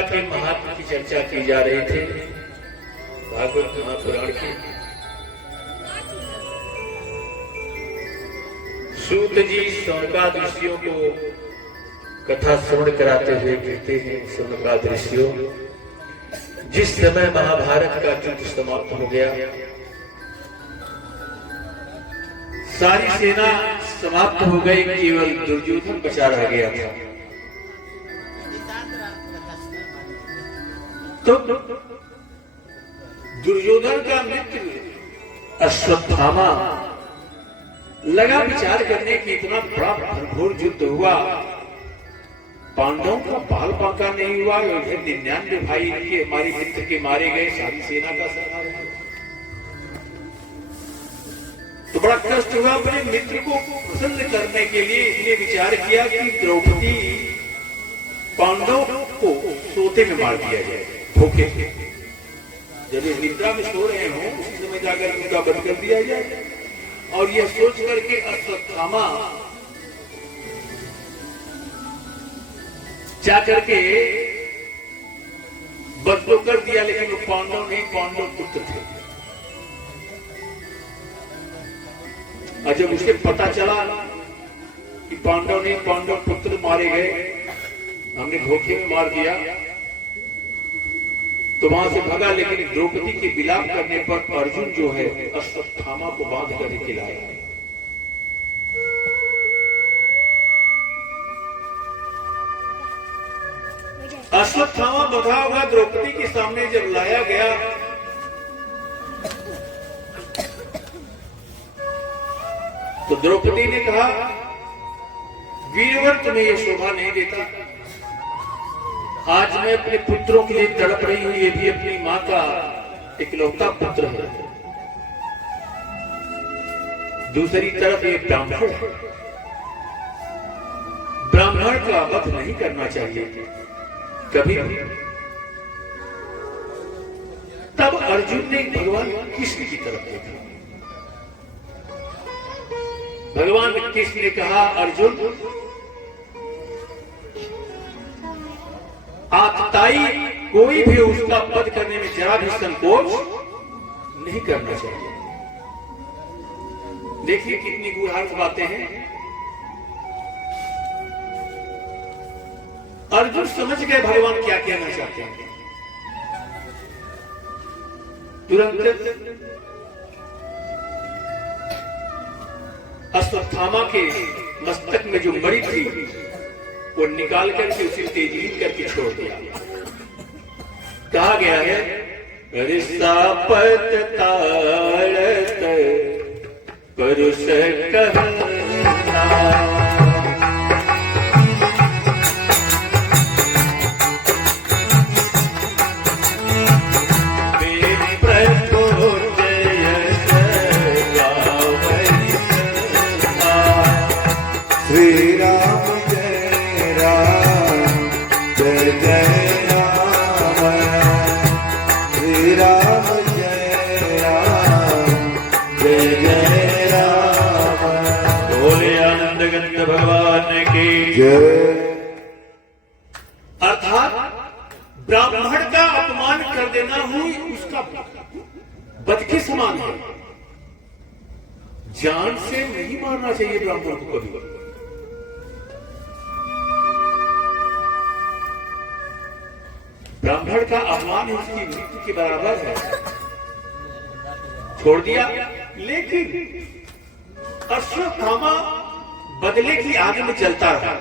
गीता के महात्म की चर्चा की जा रही थी, भागवत महापुराण की। सूत जी शौनकाद ऋषियों को कथा श्रवण कराते हुए कहते हैं, शौनकाद ऋषियों, जिस समय महाभारत का युद्ध समाप्त हो गया, सारी सेना समाप्त हो गई, केवल दुर्योधन बचा रह गया था। तो दुर्योधन का मित्र अश्वत्थामा लगा विचार करने की, इतना बड़ा भरपूर युद्ध हुआ, पांडवों का बाल बांका नहीं हुआ, इधर 99 भाई के हमारे मित्र के मारे गए, सारी सेना का संहार हुआ। तो बड़ा कष्ट हुआ। अपने मित्र को प्रसन्न करने के लिए इसने विचार किया कि द्रौपदी पांडवों को सोते में मार दिया जाए, धोखे से। जब ये निद्रा में सो रहे हों, उसी समय जाकर उनका वध कर दिया जाए। और यह सोच करके अश्वत्थामा जाकर के वध तो कर दिया, लेकिन वो पांडव नहीं, पांडव पुत्र थे। और जब उसे पता चला कि पांडव नहीं, पांडव पुत्र मारे गए, हमने धोखे में मार दिया, तो वहां से भगा। लेकिन द्रौपदी के विलाप करने पर अर्जुन जो है अश्वत्थामा को बांध कर खिलाया। अश्वत्थामा बंधा हुआ द्रौपदी के सामने जब लाया गया, तो द्रौपदी ने कहा, वीरवर तुम्हें यह शोभा नहीं देता। आज मैं अपने पुत्रों के लिए तड़प रही हूं, ये भी अपनी मां का इकलौता पुत्र है। दूसरी तरफ ये ब्राह्मण है, ब्राह्मण का वध नहीं करना चाहिए कभी भी। तब अर्जुन ने भगवान कृष्ण की तरफ देखा। भगवान कृष्ण ने कहा, अर्जुन, आतताई कोई भी उसका वध करने में जरा भी संकोच नहीं करना चाहिए। देखिए कितनी गूढ़ार्थ बातें हैं। अर्जुन समझ गए भगवान क्या कहना चाहते हैं। तुरंत अश्वत्थामा के मस्तक में जो मणि थी वो निकाल करके उसे तेजीन करके छोड़ दिया। कहा गया है, ऋषापत ताड़त परुष कहना, श्री राम जय राम जय जय राम, श्री राम जय राम जय जय राम। बोले आनंद गंध भगवान की जय। अर्थात ब्राह्मण का अपमान कर देना हुई उसका वध के समान है। जान से नहीं मारना चाहिए ब्राह्मण को कभी। ब्राह्मण का अपमान उसकी मृत्यु के बराबर है। छोड़ दिया, लेकिन अश्वत्थामा बदले की आग में जलता रहा।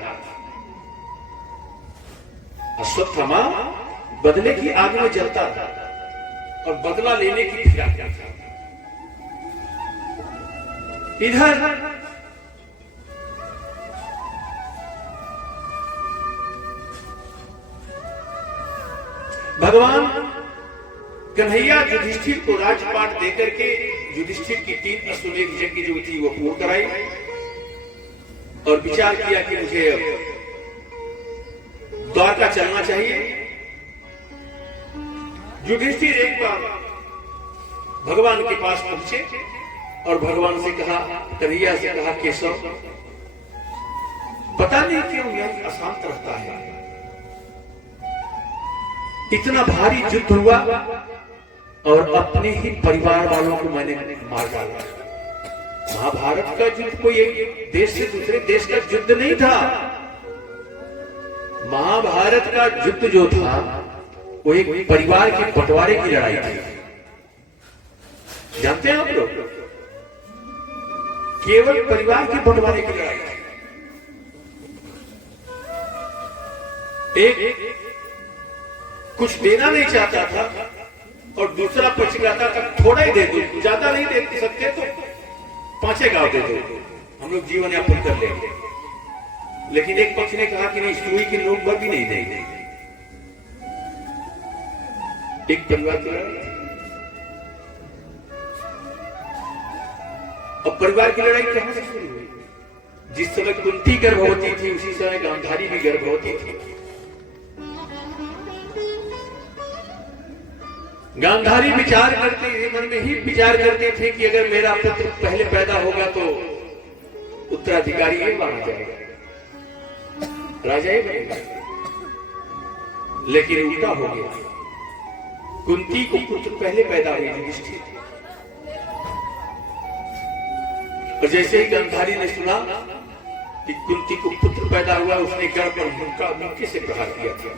अश्वत्थामा बदले की आग में जलता रहा और बदला लेने की फिराक था। इधर भगवान कन्हैया युधिष्ठिर को राजपाट देकर के युधिष्ठिर की 3 अश्वमेध यज्ञ जो थी वो पूर्ण कराई और विचार किया कि मुझे द्वारका चलना चाहिए। युधिष्ठिर एक बार भगवान के पास पहुंचे और भगवान से कहा, कन्हैया से कहा, केशव, पता नहीं क्यों यह अशांत रहता है, इतना भारी युद्ध हुआ और अपने ही परिवार वालों को मैंने मार डाला। महाभारत का युद्ध कोई एक देश से दूसरे देश का युद्ध नहीं था। महाभारत का युद्ध जो था वो एक परिवार के बंटवारे की लड़ाई थी। जानते हैं आप लोग, केवल परिवार के बंटवारे की लड़ाई थी। एक कुछ देना नहीं चाहता था और दूसरा पक्ष कहता था थोड़ा ही दे दो, ज्यादा नहीं दे सकते तो 5 गांव दे दो, हम लोग जीवन यापन कर लेंगे। लेकिन एक पक्ष ने कहा कि नहीं, सुई की नोक भर भी नहीं देंगे। एक परिवार की लड़ाई थी। और परिवार की लड़ाई कहां से शुरू हुई? जिस समय कुंती गर्भवती थी उसी समय गांधारी भी गर्भवती थी। गांधारी विचार करते मन में ही विचार करते थे कि अगर मेरा पुत्र पहले पैदा होगा तो उत्तराधिकारी ये माना जाएगा, राजा ही बनेगा। लेकिन उल्टा हो गया। कुंती को पुत्र पहले पैदा हुए युधिष्ठिर, और जैसे ही गांधारी ने सुना कि कुंती को पुत्र पैदा हुआ, उसने गर्भ पर मुक्के से प्रहार किया था।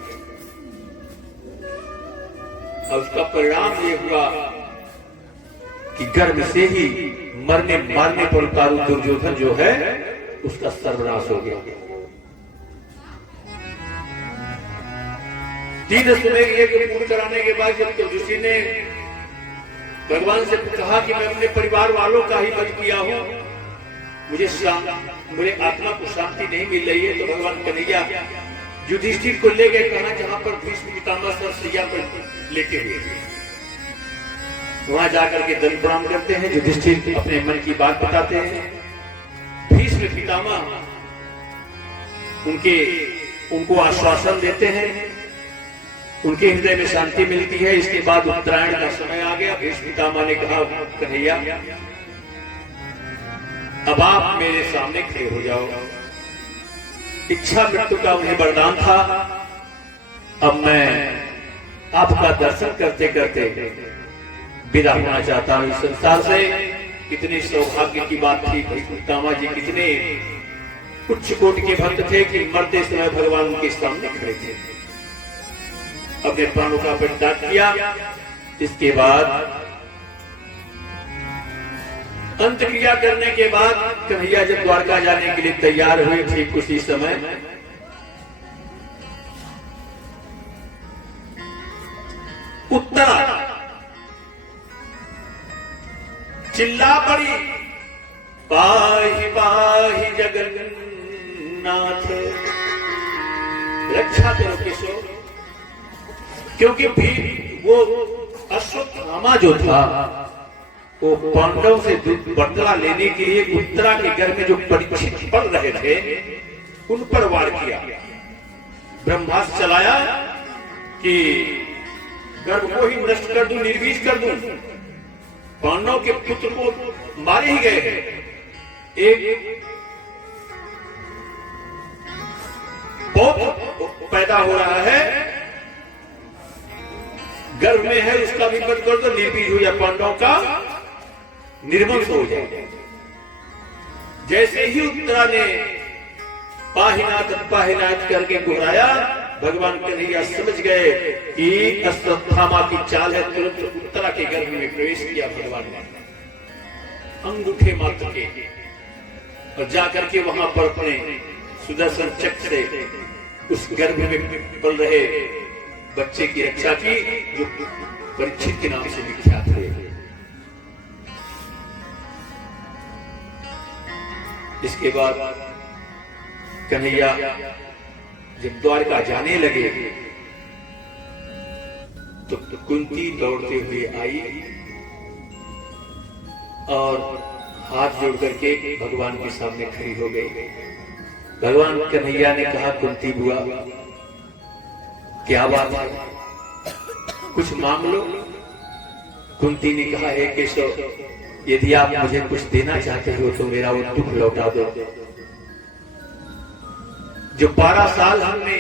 और उसका परिणाम ये हुआ कि गर्भ से ही मरने मारने पर उतारू दुर्योधन जो है उसका सर्वनाश हो गया। 3 सुने ये पूर्ण कराने के बाद जब ऋषि ने भगवान से कहा कि मैं अपने परिवार वालों का ही वध किया हूं, मुझे आत्मा को शांति नहीं मिल रही है, तो भगवान कन्हैया युधिष्ठिर को ले गए कहा जहां पर भीष्म पितामह सरसैया पर लेटे हुए थे। वहां जाकर के दंड प्रणाम करते हैं, युधिष्ठिर अपने मन की बात बताते हैं। भीष्म पितामह उनको आश्वासन देते हैं, उनके हृदय में शांति मिलती है। इसके बाद उत्तरायण का समय आ गया। भीष्म पितामह ने कहा कन्हैया अब आप मेरे सामने खड़े हो जाओ। इच्छा मृत्यु का उन्हें वरदान था। अब मैं आपका दर्शन करते करते विदा होना चाहता हूं इस संसार से। कितने सौभाग्य की बात थी। पितामह जी कितने उच्च कोटि के भक्त थे कि मरते समय भगवान उनके सामने खड़े थे। अपने प्राणों का परित्याग किया। इसके बाद अंत क्रिया करने के बाद कन्हैया जब द्वारका जाने के लिए तैयार हुए थे, उसी समय उत्तरा चिल्ला पड़ी, पाहि पाहि जगन्नाथ, रक्षा करो किशोर। क्योंकि भी वो अश्वत्थामा जो था वो पांडव से बदला लेने के लिए उत्तरा के घर में जो परीक्षित पड़ रहे थे उन पर वार किया। ब्रह्मास्त्र चलाया कि गर्भ को ही नष्ट कर दूं, निर्वीज कर दूं। पांडव के पुत्र को मारे ही गए। एक बहुत पैदा हो रहा है, गर्भ में है, उसका भी वध कर दो, निर्वीज हो या पांडव का निर्वंश हो जाए। जैसे ही उत्तरा ने पाहिनाथ पाहिनाथ करके गुहराया, भगवान कन्हैया समझ गए कि अश्वत्थामा की चाल है। तुरंत उत्तरा के गर्भ में प्रवेश किया भगवान ने अंगूठे मात्र के, और जाकर के वहां पर अपने सुदर्शन चक्र से उस गर्भ में पल रहे बच्चे की रक्षा की, जो परीक्षित के नाम से विख्यात है। इसके बाद कन्हैया जब द्वारका जाने लगे तो कुंती दौड़ते हुए आई और हाथ जोड़ करके भगवान के सामने खड़ी हो गई। भगवान कन्हैया ने कहा कुंती बुआ क्या बात है, कुछ मांग लो। कुंती ने कहा हे केशव, यदि आप मुझे कुछ देना चाहते हो तो मेरा वो दुख लौटा दो। जो 12 साल हमने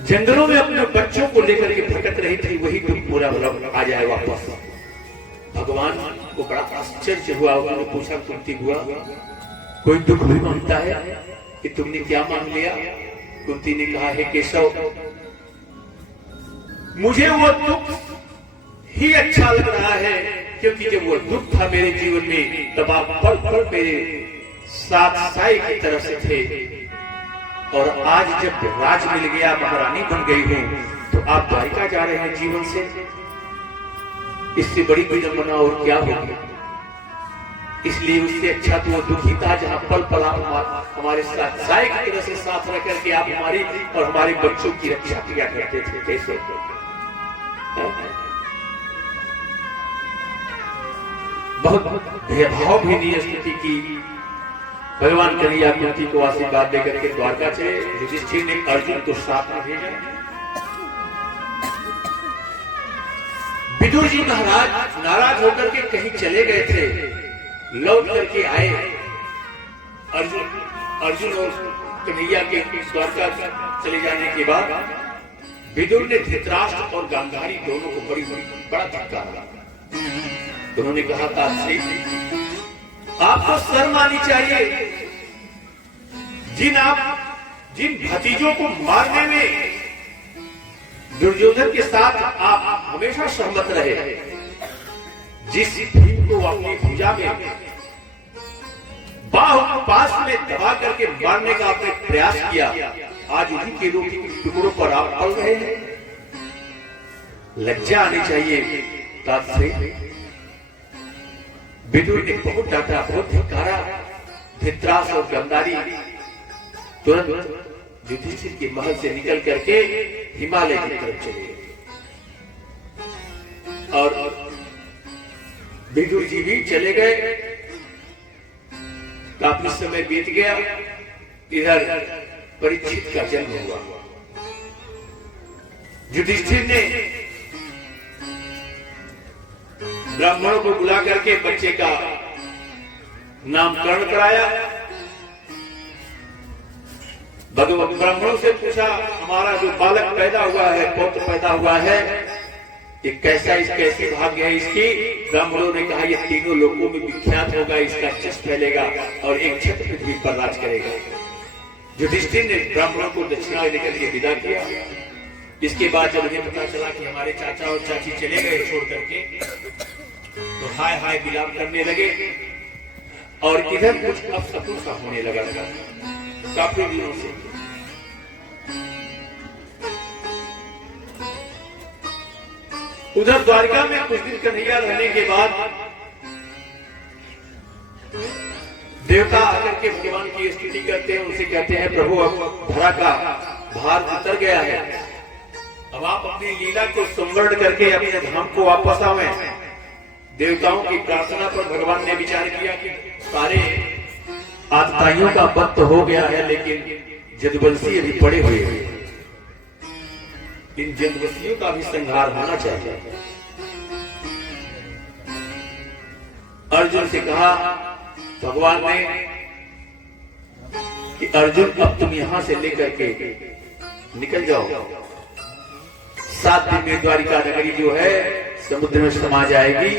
जंगलों में अपने बच्चों को लेकर के भटक रही थी, वही दुख पूरा आ जाए वापस। भगवान को बड़ा आश्चर्य हुआ, उन्होंने पूछा कुंती बुआ कोई दुख भी मांगता है कि तुमने क्या मांग लिया? कुंती ने कहा है केशव, मुझे वो दुख ही अच्छा लग रहा है, क्योंकि जब वो दुख था मेरे जीवन में तब आप पल पल मेरे साथ साई की तरफ से थे, और आज जब राज मिल गया, महारानी बन गई हूं, तो आप द्वारिका जा रहे हैं जीवन से। इससे बड़ी विडंबना और क्या होगी? इसलिए उससे अच्छा तो वो दुखी था जहां पल पल आप हमारे साथ साई की तरह से साथ रह करके आप हमारी और हमारे बच्चों की रक्षा किया करते थे। कैसे? बहुत भेदभाव भी नहीं स्तुति की। भगवान कन्हैया कुंती को आशीर्वाद देकर के द्वारका चले। युधिष्ठिर ने अर्जुन को साथ में भेजा। विदुर जी महाराज नाराज होकर के कहीं चले गए थे, लौट करके आए। अर्जुन और कन्हैया के द्वारका चले जाने के बाद विदुर ने धृतराष्ट्र और गांधारी दोनों को बड़ा धक्का लगा। उन्होंने कहा था आपको शर्म आनी चाहिए, जिन भतीजों को मारने में दुर्योधन के साथ आप हमेशा सहमत रहे, जिस भीम को अपनी भुजा में बाहु पास में दबा करके मारने का आपने प्रयास किया, आज उन्हीं के टुकड़ों पर आप पल रहे हैं। लज्जा आनी चाहिए। तात्से विदुर ने बहुत डांटा, बहुत धिक्कारा। धृतराष्ट्र और गांधारी तुरंत युधिष्ठिर के महल से निकल करके हिमालय की तरफ चले गए, और विदुर जी भी चले गए। काफी समय बीत गया। इधर परीक्षित का जन्म हुआ। युधिष्ठिर ने ब्राह्मणों को बुला करके बच्चे का नामकरण कराया। भगवान ब्राह्मणों से पूछा हमारा जो बालक पैदा हुआ है, पुत्र पैदा हुआ है, ये कैसी भाग्य है इसकी? ब्राह्मणों ने कहा ये तीनों लोगों में विख्यात होगा, इसका यश फैलेगा और एक छत्र पृथ्वी पर राज करेगा। युधिष्ठिर ने ब्राह्मणों को दक्षिणा लेकर के विदा किया। इसके बाद जब उन्हें पता चला कि हमारे चाचा और चाची चले गए छोड़ करके, तो हाय हाय विलाप करने लगे, और इधर कुछ अपशकुन सा होने लगा काफी दिनों से। उधर द्वारिका में कुछ दिन कन्हैया रहने के बाद देवता आकर के भगवान की स्तुति करते हैं, उनसे कहते हैं प्रभु अब धरा का भार उतर गया है, अब आप अपनी लीला को संवर्ण करके अपने धाम को वापस आवे। देवताओं की प्रार्थना पर भगवान ने विचार किया कि सारे आतताइयों का वध तो हो गया है, लेकिन जदुवंशी अभी पड़े हुए हैं, इन जदुवंशियों का भी संहार होना चाहिए। अर्जुन से कहा भगवान ने कि अर्जुन अब तुम यहां से लेकर के निकल जाओ, 7 दिन में द्वारिका नगरी जो है समुद्र में समा जाएगी।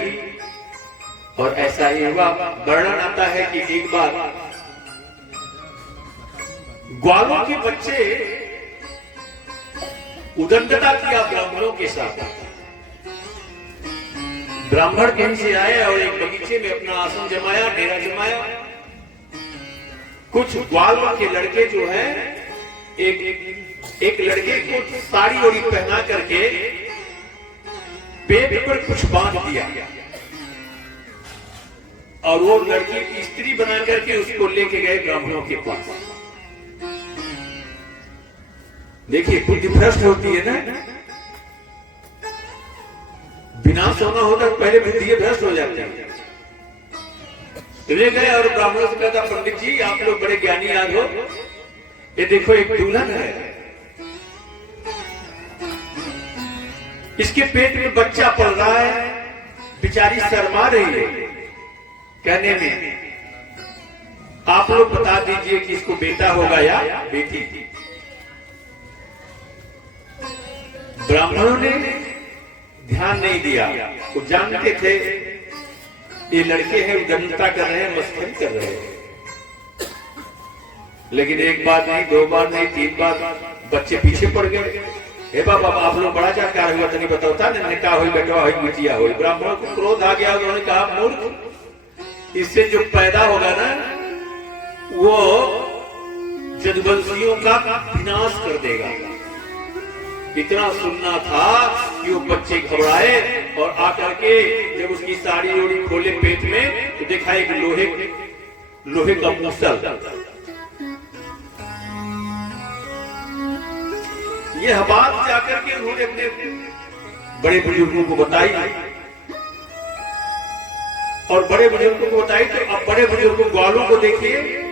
और ऐसा ही हुआ। वर्णन आता है कि एक बार ग्वालों के बच्चे उदंडता किया ब्राह्मणों के साथ। ब्राह्मण कहीं से आए और एक बगीचे में अपना आसन जमाया, डेरा जमाया। कुछ ग्वालों के लड़के जो है एक लड़के को साड़ी ओड़ी पहना करके पेट पर कुछ बांध दिया, और वो लड़की की स्त्री बना करके उसको लेके गए ब्राह्मणों के पास। देखिए बुद्धि भ्रष्ट होती है ना, विनाश होना होता है पहले बुद्धि भ्रष्ट हो जाती है। ले गए और ब्राह्मणों से कहता पंडित जी आप लोग बड़े ज्ञानी आज हो, ये देखो एक दुल्हन है, इसके पेट में बच्चा पल रहा है, बेचारी शर्मा रही है कहने में, आप लोग बता दीजिए कि इसको बेटा होगा या बेटी। ब्राह्मणों ने ध्यान नहीं दिया। वो जानते थे ये लड़के हैं, उद्दंडता कर रहे हैं, मस्करी कर रहे हैं। लेकिन एक बार नहीं, दो बार नहीं, तीन बार बच्चे पीछे पड़ गए। हे बाबा, आप लोग बड़ा क्या कार्य हुआ नहीं बताता, निकाह हुई, बेटवा हुई, बिटिया हुई। ब्राह्मणों को क्रोध आ गया। उन्होंने कहा, मूर्ख, इससे जो पैदा होगा ना वो जदवंशियों का विनाश कर देगा। इतना सुनना था कि वो बच्चे घबराए और आकर के जब उसकी साड़ी ओड़ी खोले पेट में तो देखा एक लोहे का मूसल। यह बात जाकर के उन्होंने अपने बड़े बुजुर्गों को बताई और बड़े बुजुर्गों को बताई। तो अब बड़े बुजुर्गों ग्वालों को देखिए,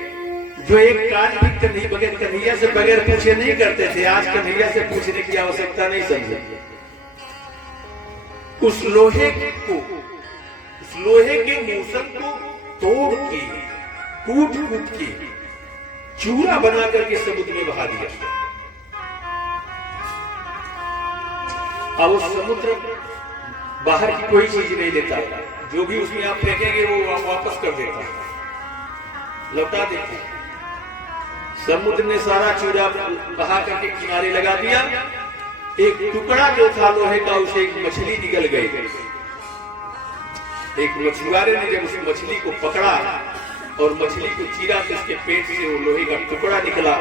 जो एक कान भी कन्हैया से बगैर पूछे नहीं करते थे, आज कन्हैया से पूछने की आवश्यकता नहीं समझे। उस लोहे के मूसल को तोड़ के कूट के चूरा बना करके समुद्र में बहा दिया। अब उस समुद्र बाहर की कोई चीज नहीं लेता, जो भी उसमें आप फेंकेंगे वो वापस कर देता, लौटा देता। समुद्र ने सारा चूरा बहा करके किनारे लगा दिया। एक टुकड़ा जो था लोहे का, उसे एक मछली निकल गई। एक मछुआरे ने जब उस मछली को पकड़ा और मछली को चीरा तो उसके पेट से वो लोहे का टुकड़ा निकला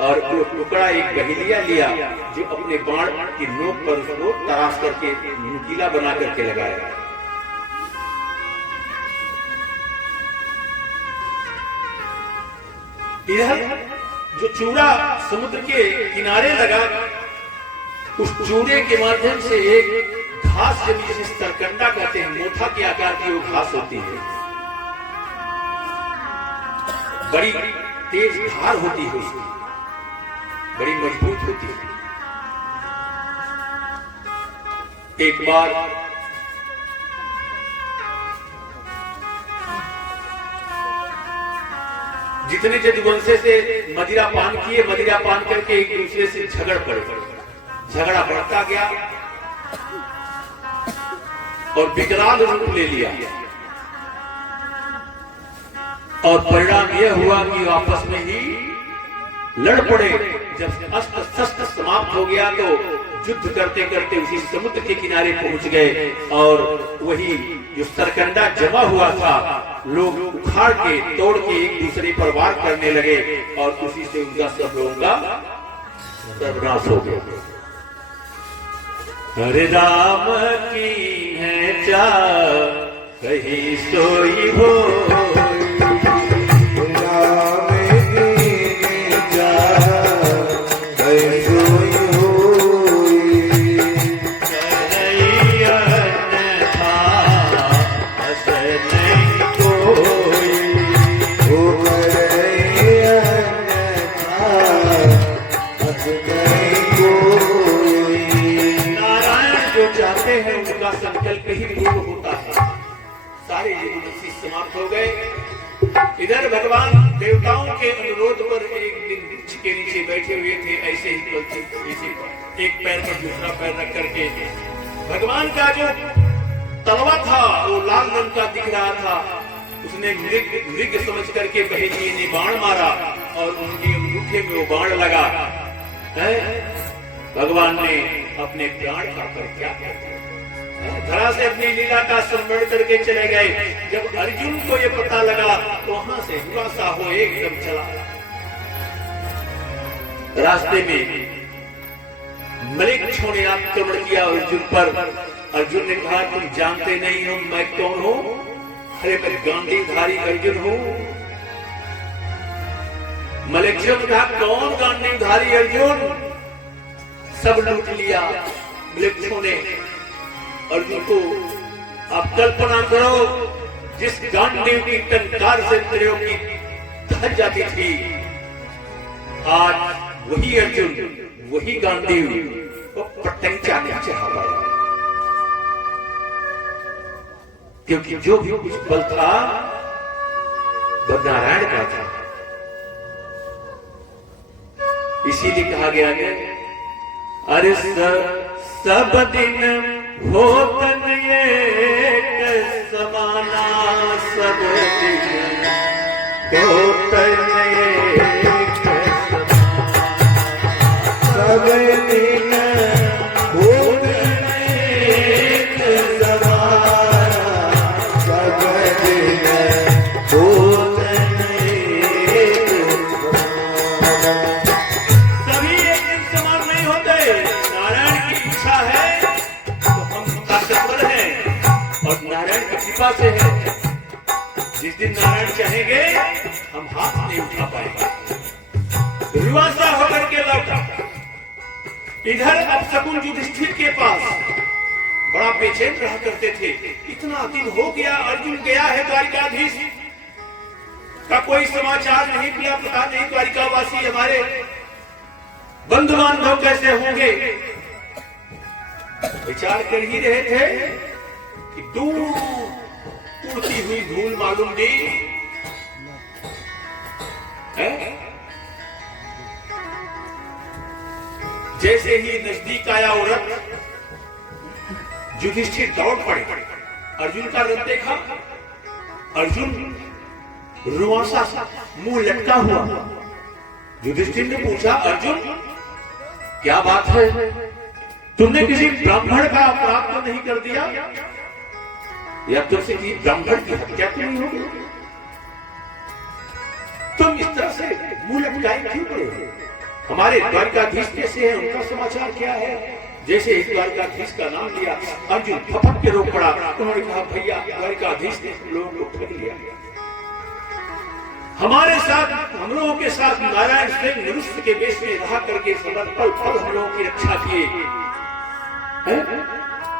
और वो टुकड़ा एक बहेलिया लिया जो अपने बाण की नोक पर उसको तराश करके नुकीला बना करके लगाया। इधर जो चूड़ा समुद्र के किनारे लगा, उस चूड़े के माध्यम से एक घास जमी, जिसे सरकंडा कहते हैं, मोथा के आकार की वो घास होती है, बड़ी तेज धार होती है उसकी, बड़ी मजबूत होती है। एक बार जितने जदुवंशे से मदिरा पान किए, मदिरा पान करके एक दूसरे से झगड़ पड़े। झगड़ा बढ़ता गया और विकराल रूप ले लिया और परिणाम यह हुआ कि आपस में ही लड़ पड़े। जब अस्त्र शस्त्र समाप्त हो गया तो युद्ध करते करते उसी समुद्र के किनारे पहुंच गए और वही जो सरकंडा जमा हुआ था लोग उखाड़ के तोड़ के एक दूसरे पर वार करने लगे और उसी से उनका सब लोगों का सर्वनाश हो गया। हरे राम की है चा कहीं सोई हो, संकल्प ही पूर्ण होता है। सारे ऋषि समाप्त हो गए। इधर भगवान देवताओं के अनुरोध पर एक दिन वृक्ष के नीचे बैठे हुए थे, ऐसे ही एक पैर पर दूसरा पैर रख करके भगवान का जो तलवा था वो लाल रंग का दिख रहा था। उसने मृग समझ करके बहेलिए ने बाण मारा और उनके अंगूठे में वो बाण लगा। भगवान ने अपने प्राण का परित्याग धरा से अपनी लीला का स्मरण करके चले गए। जब अर्जुन को ये पता लगा तो वहां से हुआ सा हो एकदम चला। रास्ते में मलेच्छों ने आक्रमण किया अर्जुन पर। अर्जुन ने कहा, तुम जानते नहीं हो मैं कौन हूं? अरे मैं गांडीवधारी अर्जुन हूं। मलेच्छों ने कहा, कौन गांडीवधारी अर्जुन? सब लूट लिया मलेच्छों ने अर्जुन को। आप कल्पना करो, जिस गांडीव की टंकार से इंद्रियों की ढल जाती थी, आज वही अर्जुन, वही गांडीव को पटंचा नहीं चाह पाया, क्योंकि जो भी कुछ बल था वह नारायण का था। इसीलिए कहा गया है, अरे सब दिन होतन एक समाना, सब दिन होतन एक समाना, सब दिन होतन एक समाना, सब दिन होतन एक समाना। सभी एक दिन समान नहीं होते। नारायण की इच्छा है तो हम ताकतवर हैं और नारायण की कृपा से है। जिस दिन नारायण चाहेंगे हम हाथ नहीं उठा पाएंगे। रुआसा होकर के लौटा। इधर अपशकुन युधिष्ठिर के पास बड़ा बेचैन रहा करते थे। इतना दिन हो गया, अर्जुन गया है द्वारिकाधीश का कोई समाचार नहीं मिला। पता नहीं द्वारिकावासी हमारे बंधु बांधव कैसे होंगे। विचार कर ही रहे थे कि दूर उड़ती हुई धूल मालूम दी है। जैसे ही नजदीक आया औरत, युधिष्ठिर दौड़ पड़े। अर्जुन का रथ देखा, अर्जुन रुआसा मुंह लटका हुआ। युधिष्ठिर ने पूछा, अर्जुन क्या बात है? तुमने किसी ब्राह्मण का अपराध तो नहीं कर दिया, या तुमसे की ब्राह्मण की हत्या तो नहीं होगी? तुम इस तरह से मुंह लटकाए क्यों पड़े हो? हमारे द्वारिकाधीश कैसे हैं, उनका समाचार क्या है? जैसे इस द्वारिकाधीश का नाम लिया, अर्जुन फपक के रो पड़ा। उन्होंने कहा, भैया द्वारिकाधीश ने हम लोगों को ठग लिया। हमारे साथ, हम लोगों के साथ नारायण स्वयं मनुष्य के वेश में रहा करके समर पल पल हम लोगों की रक्षा किए हैं?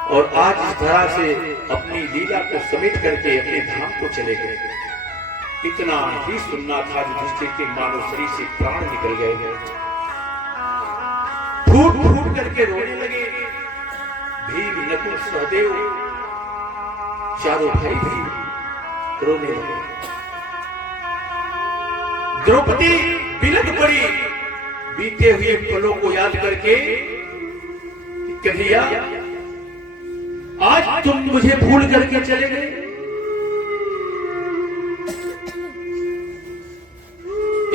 और आज इस धरा से अपनी लीला को समेट करके अपने धाम को चले गए। इतना ही सुनना था युधिष्ठिर के मानव शरीर से प्राण निकल गए। फूट फूट करके रोने लगे। भीम, नकुल, सहदेव चारों भाई भी रोने लगे। द्रौपदी बिलख पड़ी बीते हुए पलों को याद करके। कन्हैया, आज तुम मुझे भूल करके चले गए।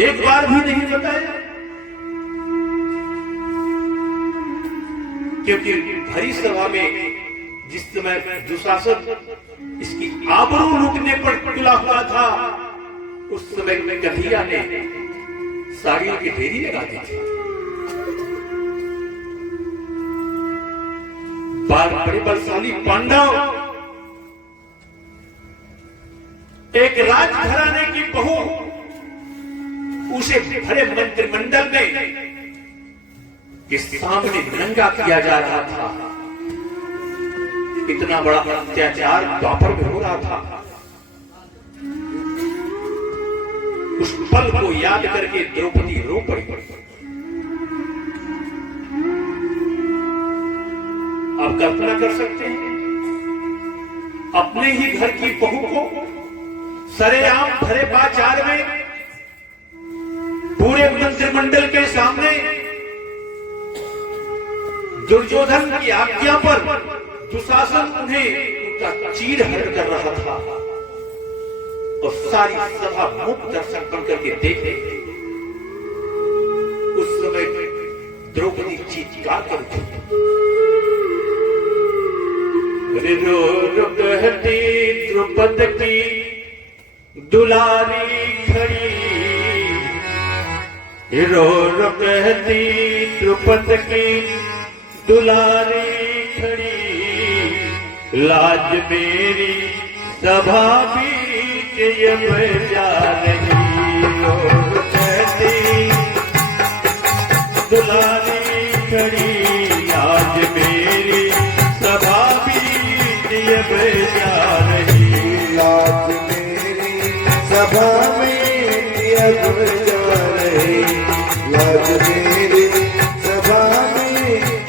एक बार भी नहीं बताया, क्योंकि भरी सभा में जिस समय दुशासन इसकी आबरू लूटने पर तुला हुआ था, उस समय में कन्हैया ने साड़ियों की ढेरी लगा दी थी। बड़े बलशाली पांडव एक राजघराने की बहू, उसे भरे मंत्रिमंडल में के सामने नंगा किया जा रहा था। इतना बड़ा अत्याचार द्वापर में हो रहा था। उस पल को याद करके द्रौपदी रो पड़ी। आप कल्पना कर सकते हैं, अपने ही घर की बहू को सरेआम भरे बाजार में पूरे मंत्रिमंडल के सामने दुर्योधन की आज्ञा पर दुशासन उन्हें उनका चीर हरण कर रहा था और सारी सभा मुक्त दर्शक बनकर के देख रहे थे। उस समय द्रौपदी चीत्कार कर उठी। रो रो कहती द्रुपद की दुलारी खड़ी, रो रो कहती द्रुपद की दुलारी खड़ी, लाज मेरी सभा बीच यम जा रही। रो रो कहती दुलारी खड़ी, लाज मेरी सभा बीच यम जा रही। लाज मेरी सभा में यम जा रही, लाज मेरी सभा में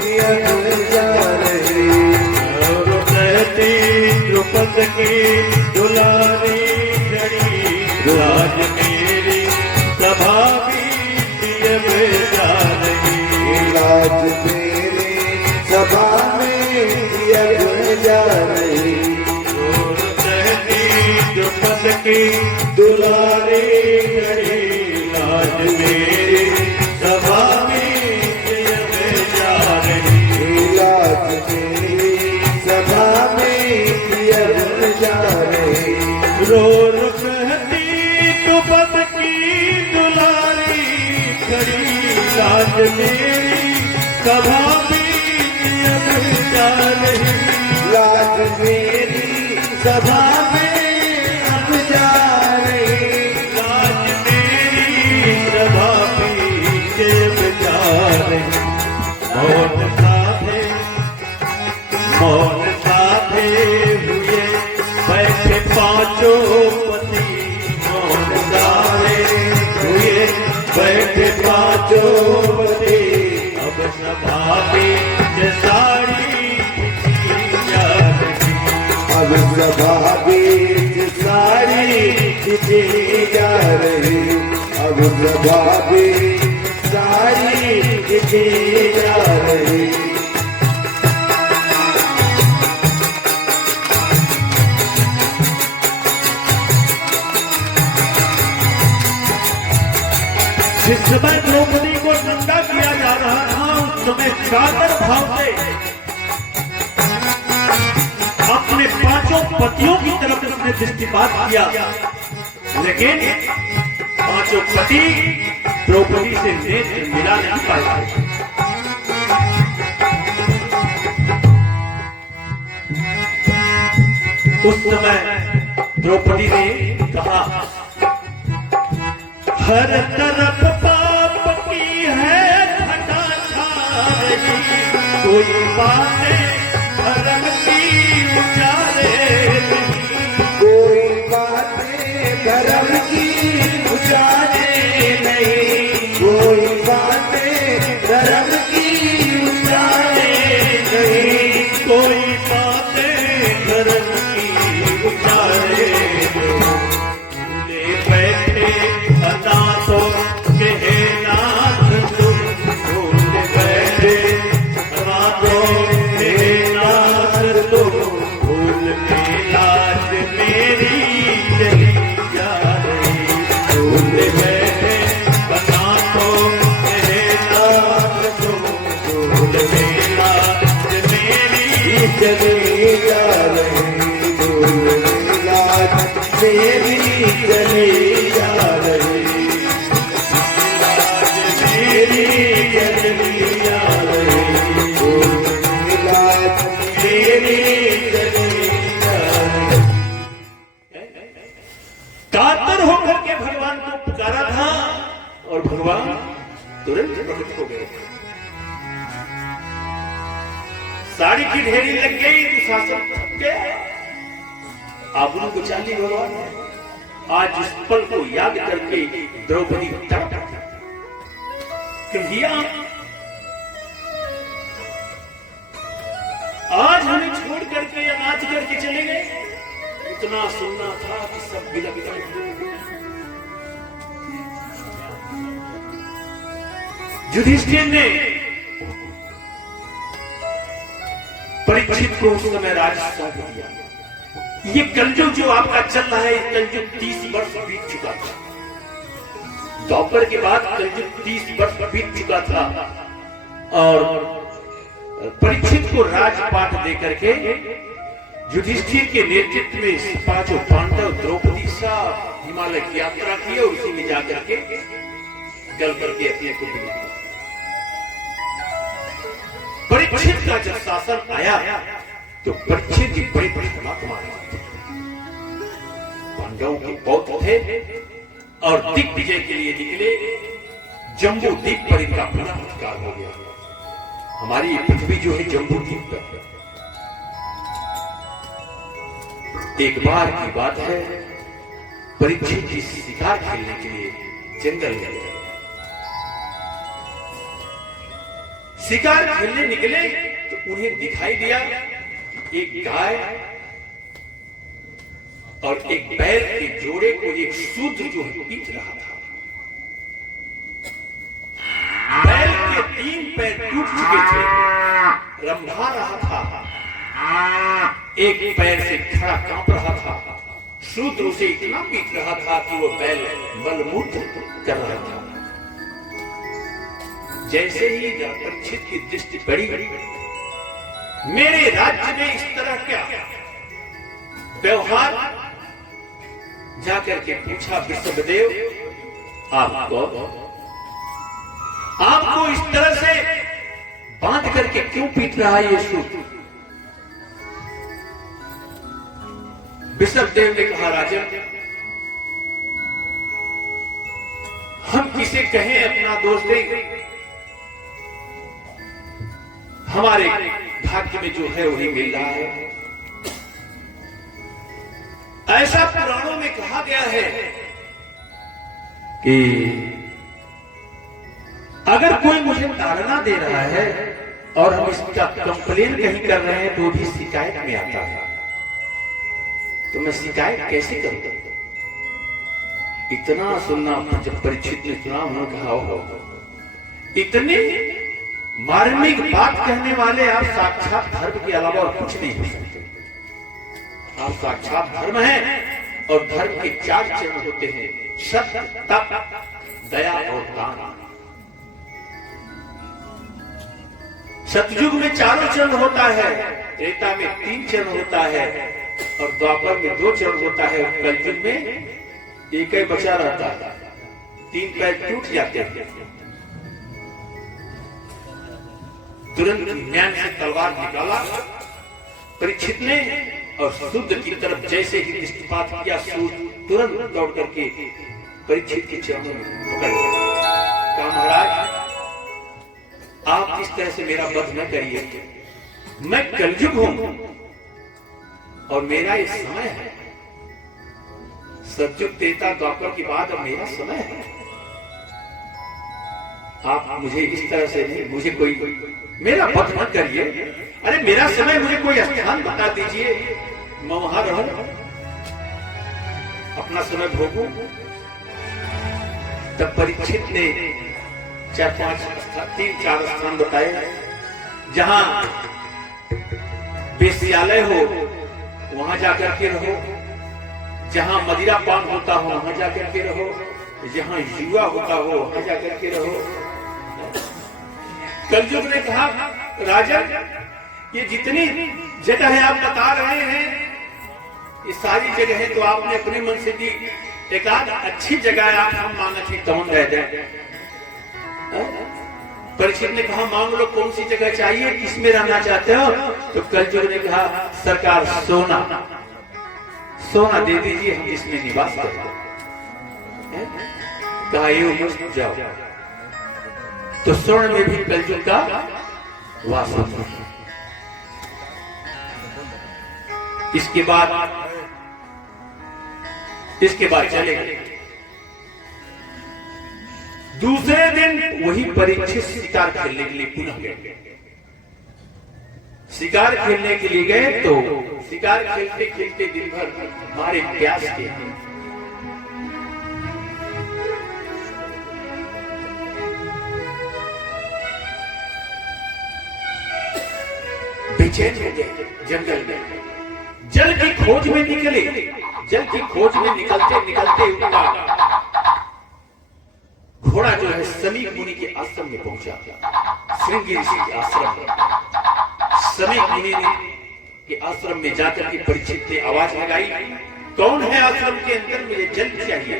यम जा रही। और कहती द्रुपद की दुलारी खड़ी, लाज मेरी सभा बीच यम जा रही। लाज मेरी सभा जा रही। रोज कहती द्रुपद की दुलारी घड़ी लाज मेरी सभा में अब जा रही। लाज मेरी सभा में अब जा रही। रोज कहती द्रुपद की दुलारी घड़ी लाज मेरी सभा में अब जा रही। लाज मेरी सभा में अब जा रही। लाज मेरी सभा पीछे बजा रही। मौन साधे हुए बैठे पांचों पति। मौन साधे हुए बैठे पांचों पति। अब सभा पीछे साड़ी बिछी जा रही। अब सभा बीच साड़ी खिंची जा रही। अब सभा बीच साड़ी खिंची जा रही। जिस समय द्रौपदी को नंगा किया जा रहा था उस समय कातर भाव से अपने पांचों पतियों की तरफ उसने दृष्टिपात किया, लेकिन पांचों पति द्रौपदी से नेत्र मिला नहीं पाए। उस समय द्रौपदी ने कहा, हर तरफ पाप की है घटा छा रही। कोई बातें धर्म की उजाले नहीं। कोई बातें धर्म की उजाले नहीं। कोई बातें धर्म की उजाले नहीं। कोई बातें धर्म की उजाले भूले बैठे अदा तो कहे नाथ तुम। भूले बैठे अदा तो कहे नाथ तुम। भूल में लाज मेरी चली जा रही। भूल बैठे अदा तो कहे नाथ तुम। भूल में लाज मेरी चली जा रही। भूल में लाज मेरी चली जा रही। लाज मेरी चली जा रही। भूल में लाज मेरी चली जा रही। कातर होकर के भगवान को पुकारा था और भगवान तुरंत प्रकट हो गए। साड़ी की ढेरी लग गई, दुशासन थक गया। आबरू को चाली भगवान ने आज इस पल को याद करके द्रौपदी तड़प कहिया, आज हमें छोड़ करके या नाच करके चले गए। इतना सुनना था कि सब बिलक गए। युधिष्ठिर ने परीक्षित को उस समय राज सौंप दिया। ये कलयुग जो आपका चल रहा है, कलयुग 30 वर्ष बीत चुका था। द्वापर के बाद कलयुग 30 वर्ष बीत चुका था और परीक्षित को राजपाट देकर के युधिष्ठिर के नेतृत्व में पांचों पांडव द्रौपदी सब हिमालय की यात्रा की और उसी में जाकर के गल करके अपने को मिल गया। परीक्षित का जब शासन आया तो परीक्षित जी बड़े बड़े धर्मात्मा थे, पांडवों के पौत्र थे और दिग्विजय के लिए निकले। जम्बू द्वीप पर इनका बड़ा अधिकार हो गया। हमारी पृथ्वी जो है जम्बू द्वीप पर। एक बार की बात है, परीक्षित जी शिकार खेलने के लिए जंगल गए। शिकार खेलने निकले तो उन्हें दिखाई दिया एक गाय और एक बैल के जोड़े को एक शूद्र जो है पीट रहा था। बैल के 3 पैर टूट चुके थे, रंभा रहा था एक पैर से खड़ा कांप रहा था। शूद्र उसे इतना पीट रहा था कि वो बैल बलमूत्र कर रहा था। जैसे ही परीक्षित की दृष्टि पड़ी, मेरे राज्य में इस तरह क्या व्यवहार, जाकर के पूछा, विश्वदेव आपको इस तरह से बांध करके क्यों पीट रहा है ये शूद्र? विश्वदेव ने कहा, राजन, हम किसे कहें अपना दोष देंगे? हमारे भाग्य में जो है वही मिल रहा है। ऐसा पुराणों में कहा गया है कि अगर कोई मुझे ताड़ना दे रहा है और हम इसका कंप्लेन कहीं कर रहे हैं तो भी शिकायत में आता है, तो मैं शिकायत कैसे करूं? इतना सुनना, जब परीक्षित ने सुना, उन्होंने कहा, हो इतने मार्मिक बात कहने वाले आप साक्षात धर्म के अलावा और कुछ नहीं हो सकते। आप साक्षात धर्म हैं और धर्म के 4 चरण होते हैं, सत्य, तप, दया और दान। सतयुग में 4 चरण होता है, त्रेता में 3 चरण होता है और द्वापर में 2 चरण होता है और कलयुग में एक ही बचा रहता है। 3 पैर टूट जाते हैं। तुरंत ज्ञान से तलवार निकाला परीक्षित ने और शुद्ध की तरफ जैसे ही दृष्टिपात किया, सूर्य तुरंत दौड़ करके परीक्षित के चरणों में पकड़ लिया। कहा, महाराज, आप इस तरह से मेरा वध न करिए। मैं कलयुग हूं और मेरा ये समय है। सतयुग, त्रेता, द्वापर के बाद अब मेरा समय है। आप मुझे इस तरह से नहीं, मुझे कोई मेरा वध मत करिए। अरे मेरा समय, मुझे कोई स्थान बता दीजिए, मैं वहां रहूं, अपना समय भोगूं। तब परीक्षित ने 3-4 स्थान बताए, जहां वेश्यालय हो वहां जाकर के रहो, जहां मदिरा पान होता हो वहां जाकर के रहो, जहां युवा होता हो वहां जाकर के रहो। कलयुग ने कहा, राजा, ये जितनी जगह है आप बता रहे हैं, ये सारी जगह है तो आपने अपने मन से दी, एक आध अच्छी जगह आप हम मांगे थे कौन रह जाए। परीक्षित ने कहा, मांग लो, कौन सी जगह चाहिए, किसमें रहना चाहते हो? तो कलयुग ने कहा, सरकार, सोना दे दीजिए, हम इसमें निवास करते। कहा, ये जाओ। तो स्वर्ण में भी कलयुग का वास होता है। इसके बाद चले गए। दूसरे दिन वही परीक्षित शिकार खेलने के लिए पुनः गए। शिकार खेलने के लिए गए तो शिकार खेलते खेलते दिन भर मारे प्यास के बेचैन हो गए। जंगल में जल की खोज में निकले। जल की खोज में निकलते निकलते उनका घोड़ा जो है समीक मुनि के आश्रम में पहुंचा। श्रृंगी ऋषि के आश्रम में समीक मुनि के आश्रम में जाकर के परीक्षित ने आवाज लगाई, कौन है आश्रम के अंदर? मुझे जल चाहिए,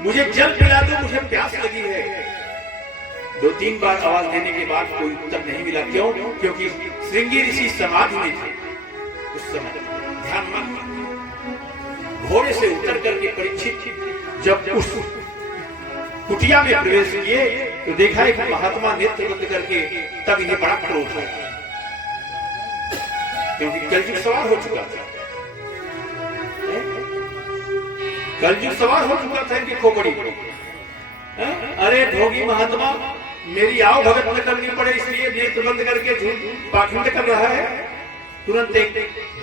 मुझे जल पिला दो, मुझे प्यास लगी है। 2-3 बार आवाज देने के बाद कोई उत्तर नहीं मिला। क्यों? क्योंकि श्रृंगी ऋषि समाधि में थे उस समय। ध्यान मत। घोड़े से उतर करके परीक्षित जब उस कुटिया में प्रवेश किए तो देखा एक महात्मा नेत्र बंद करके, तब इन्हें बड़ा क्रोध है, क्योंकि कलयुग सवार हो चुका था। कलयुग सवार हो चुका था इनकी खोपड़ी। अरे भोगी महात्मा, मेरी आओ भगत न करनी पड़े इसलिए नेत्र बंद करके झूठ पाखंड कर रहा है। तुरंत एक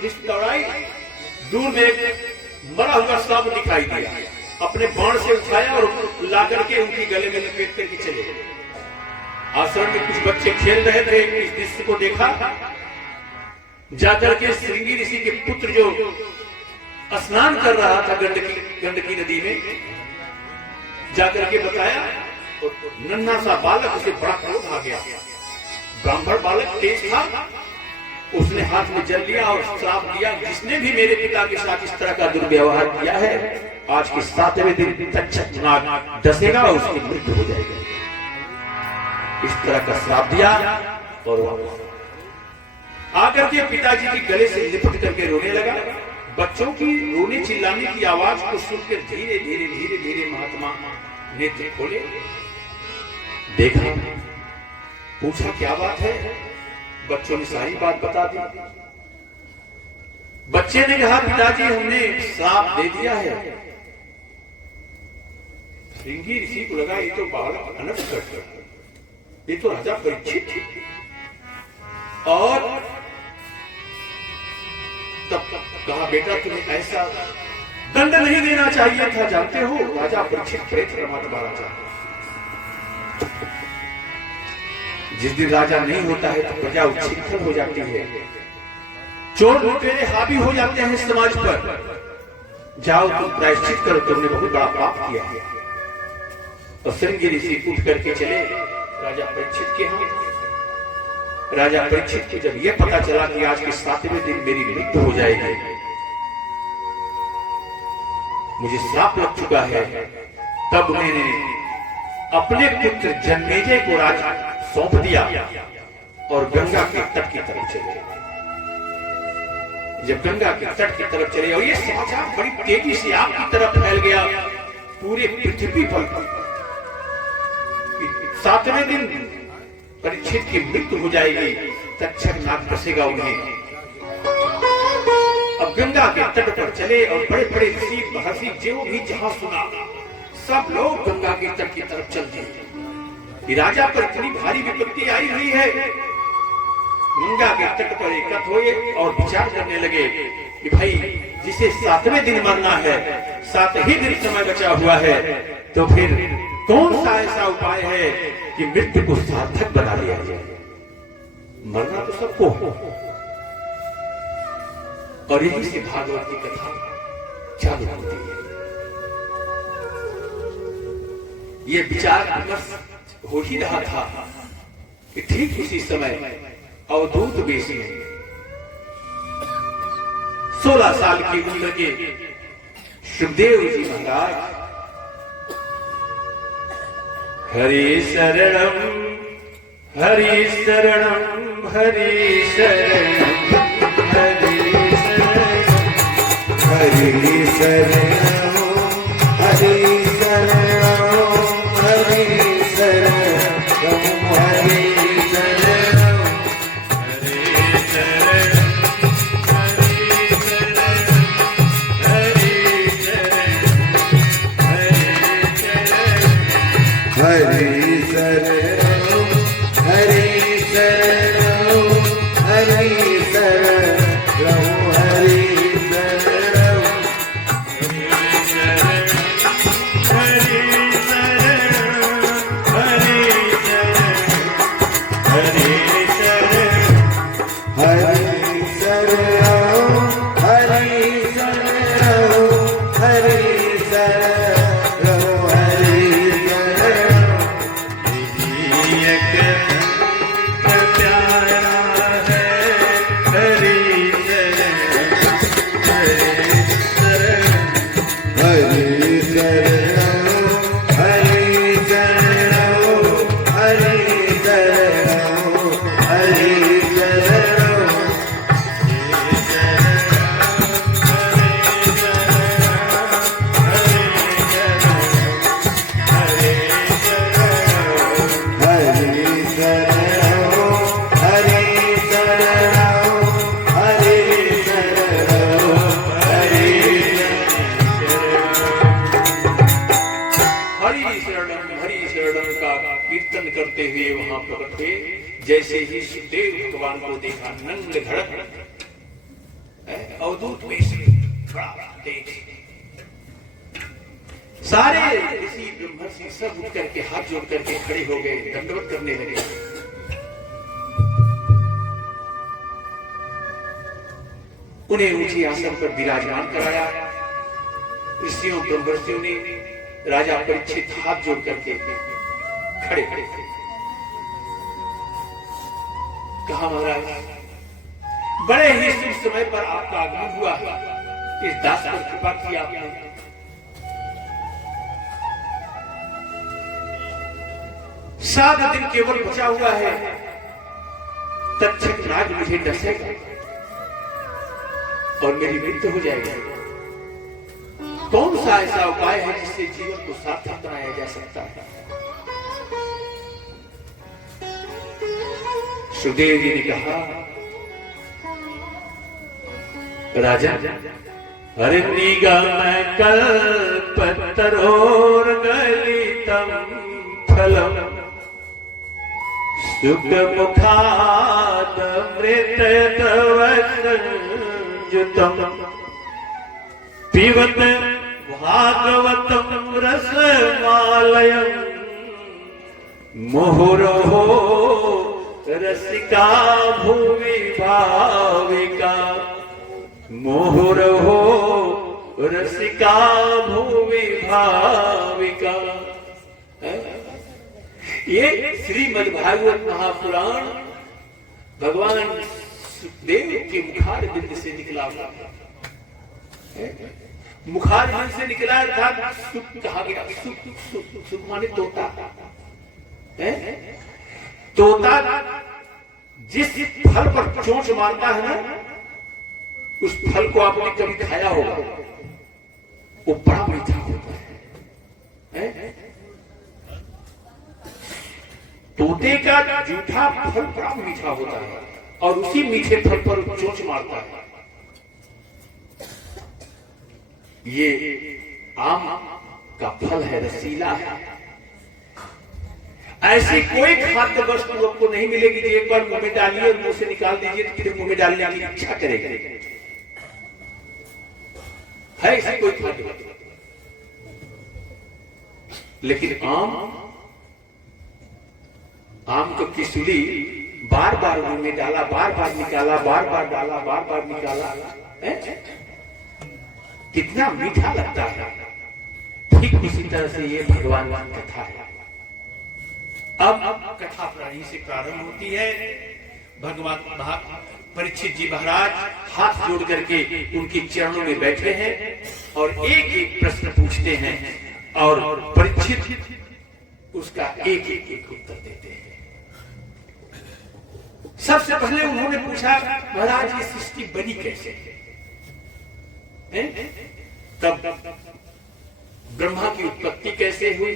दृष्टि दौड़ाई, दूर में एक मरा हुआ सांप दिखाई दिया। अपने बाण से उठाया और ला करके उनकी गले में लपेट करके चले गए। आश्रम में कुछ बच्चे खेल रहे थे, इस दृश्य को देखा जाकर के श्रृंगी ऋषि के पुत्र जो स्नान कर रहा था गंडकी नदी में, जाकर के बताया तो नन्हा सा बालक, उसे बड़ा क्रोध आ गया। ब्राह्मण बालक तेज था, उसने हाथ में जल लिया और श्राप दिया, जिसने भी मेरे पिता के साथ इस तरह का दुर्व्यवहार किया है, आज के 7वें दिन तक्षक नाग डसेगा और उसकी मृत्यु हो जाएगी। इस तरह का श्राप दिया और आकर के पिताजी के गले से लिपट करके रोने लगा। बच्चों की रोने चिल्लाने की आवाज को सुनकर धीरे धीरे धीरे धीरे महात्मा नेत्र खोले, देखा, पूछा क्या बात है। बच्चों ने सारी बात बता दी। बच्चे ने कहा पिताजी हमने श्राप दे दिया है। श्रृंगी ऋषि को लगा ये तो बालक अनर्थ, ये तो राजा परीक्षित, और तब कहा बेटा तुम्हें ऐसा दंड नहीं देना चाहिए था, जानते हो राजा परीक्षित प्रेत परमात्मा राजा, जिस दिन राजा नहीं होता है तो प्रजा उच्छृंखल हो जाती है, चोर लुटेरे हावी हो जाते हैं समाज पर। जाओ तुम प्रायश्चित करो, तुमने बहुत बड़ा पाप किया है। और श्रृंगी ऋषि उठ करके चले राजा परीक्षित के यहाँ। राजा परीक्षित को जब यह पता चला कि आज के 7वें दिन मेरी मृत्यु हो जाएगी, मुझे श्राप लग चुका है, तब मैंने अपने पुत्र जन्मेजय को राजा सौंप दिया और गंगा के तट की तरफ चले। जब गंगा के तट की तरफ चले और यह समाचार बड़ी तेजी से आपकी तरफ फैल गया पूरे पृथ्वी पर, 7वें दिन परीक्षित की मृत्यु हो जाएगी, तक्षक नाग डसेगा उन्हें। अब गंगा के तट पर चले और बड़े बड़े ऋषि महर्षि जो भी जहां सुना, सब लोग गंगा के तट की तरफ चल दिए। राजा पर इतनी भारी विपत्ति आई हुई है। गंगा के तट पर एकत्र हुए और विचार करने लगे कि भाई जिसे 7वें दिन मरना है, 7 ही दिन समय बचा हुआ है, तो फिर कौन सा ऐसा उपाय है कि मृत्यु को सार्थक बना लिया जाए। मरना तो सबको हो, और यही से भागवत की कथा चालू होती है। ये विचार विमर्श हो ही रहा था कि ठीक उसी समय अवधूत वेश में 16 साल की उम्र के सुखदेव जी महाराज हरि शरणम हरि शरणम हरि शरणम हरि शरणम हरि शरणम हरि शरणम हरि शरणम हरि जैसे ही सुखदेव भगवान को देखा नंग धड़क अवधूत वेश में सारे ऋषि ब्रह्मर्षि सब उठ करके हाथ जोड़ करके खड़े हो गए, दंडवत करने लगे। उन्हें ऊंची आसन पर विराजमान कराया। ऋषियों ब्रह्मर्षियों ने राजा परीक्षित हाथ जोड़ करके खड़े खड़े कहा, महाराज बड़े ही शुभ समय पर आपका आगमन हुआ, इस दास पर कृपा की आपने। 7 दिन केवल बचा हुआ है, तक्षक राज मुझे डसेगा और मेरी मृत्यु हो जाएगी। कौन सा ऐसा उपाय है जिससे जीवन को सार्थक बनाया जा सकता है? सुदेव जी ने कहा, राजा हरि निगम कल्पतरोर गलितम फलम सुख मुखाद मृत संयुतम पिबत भागवतम रसमालयम मुहुरहो रसिका भुवि भाविका मुहुरहो रसिका भुवि भाविका। ये श्रीमद् भागवत महापुराण भगवान सुखदेव के मुखार बिंद से निकला हुआ, मुखार बिंद से निकला था। सुख कहा गया, सुख माने तोता है। तोता जिस फल पर चोंच मारता है ना, उस फल को आपने कभी खाया होगा, वो बड़ा मीठा होता है। तोते का जूठा फल बड़ा मीठा होता है और उसी मीठे फल पर चोंच मारता है। ये आम का फल है, रसीला है। ऐसी कोई खाद्य वस्तु आपको नहीं मिलेगी कि एक बार मुंह में डालिए और मुंह से निकाल दीजिए तो फिर मुंह में डालने की इच्छा करेगा। है ऐसी कोई खाद्य वस्तु, लेकिन आम को किसुली बार बार मुंह में डाला, बार बार निकाला, बार बार डाला, बार बार निकाला, कितना मीठा लगता है। ठीक उसी तरह से ये भगवान की कथा है। अब कथा प्राणी से प्रारंभ होती है। भगवान परीक्षित जी महाराज हाथ जोड़ करके उनके चरणों में बैठे हैं और एक एक प्रश्न पूछते हैं और परीक्षित उसका एक एक उत्तर देते हैं। सबसे पहले उन्होंने पूछा, महाराज ये सृष्टि बनी कैसे है? तब ब्रह्मा की उत्पत्ति कैसे हुई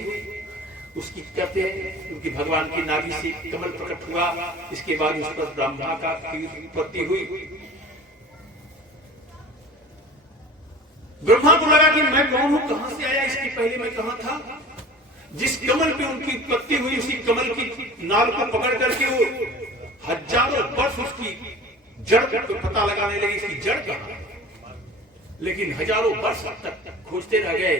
उसकी कहते हैं, क्योंकि भगवान की नाभि से कमल प्रकट हुआ, इसके बाद उस पर ब्रह्मा का उत्पत्ति हुई। ब्रह्मा को लगा कि मैं कौन हूं, कहां से आया, इसके पहले मैं कहां था। जिस कमल पे उनकी उत्पत्ति हुई उसी कमल की नाल को पकड़ करके वो हजारों वर्ष उसकी जड़ को पता लगाने लगे, इसकी जड़ कहां है। लेकिन हजारों वर्ष तक खोजते रह गए,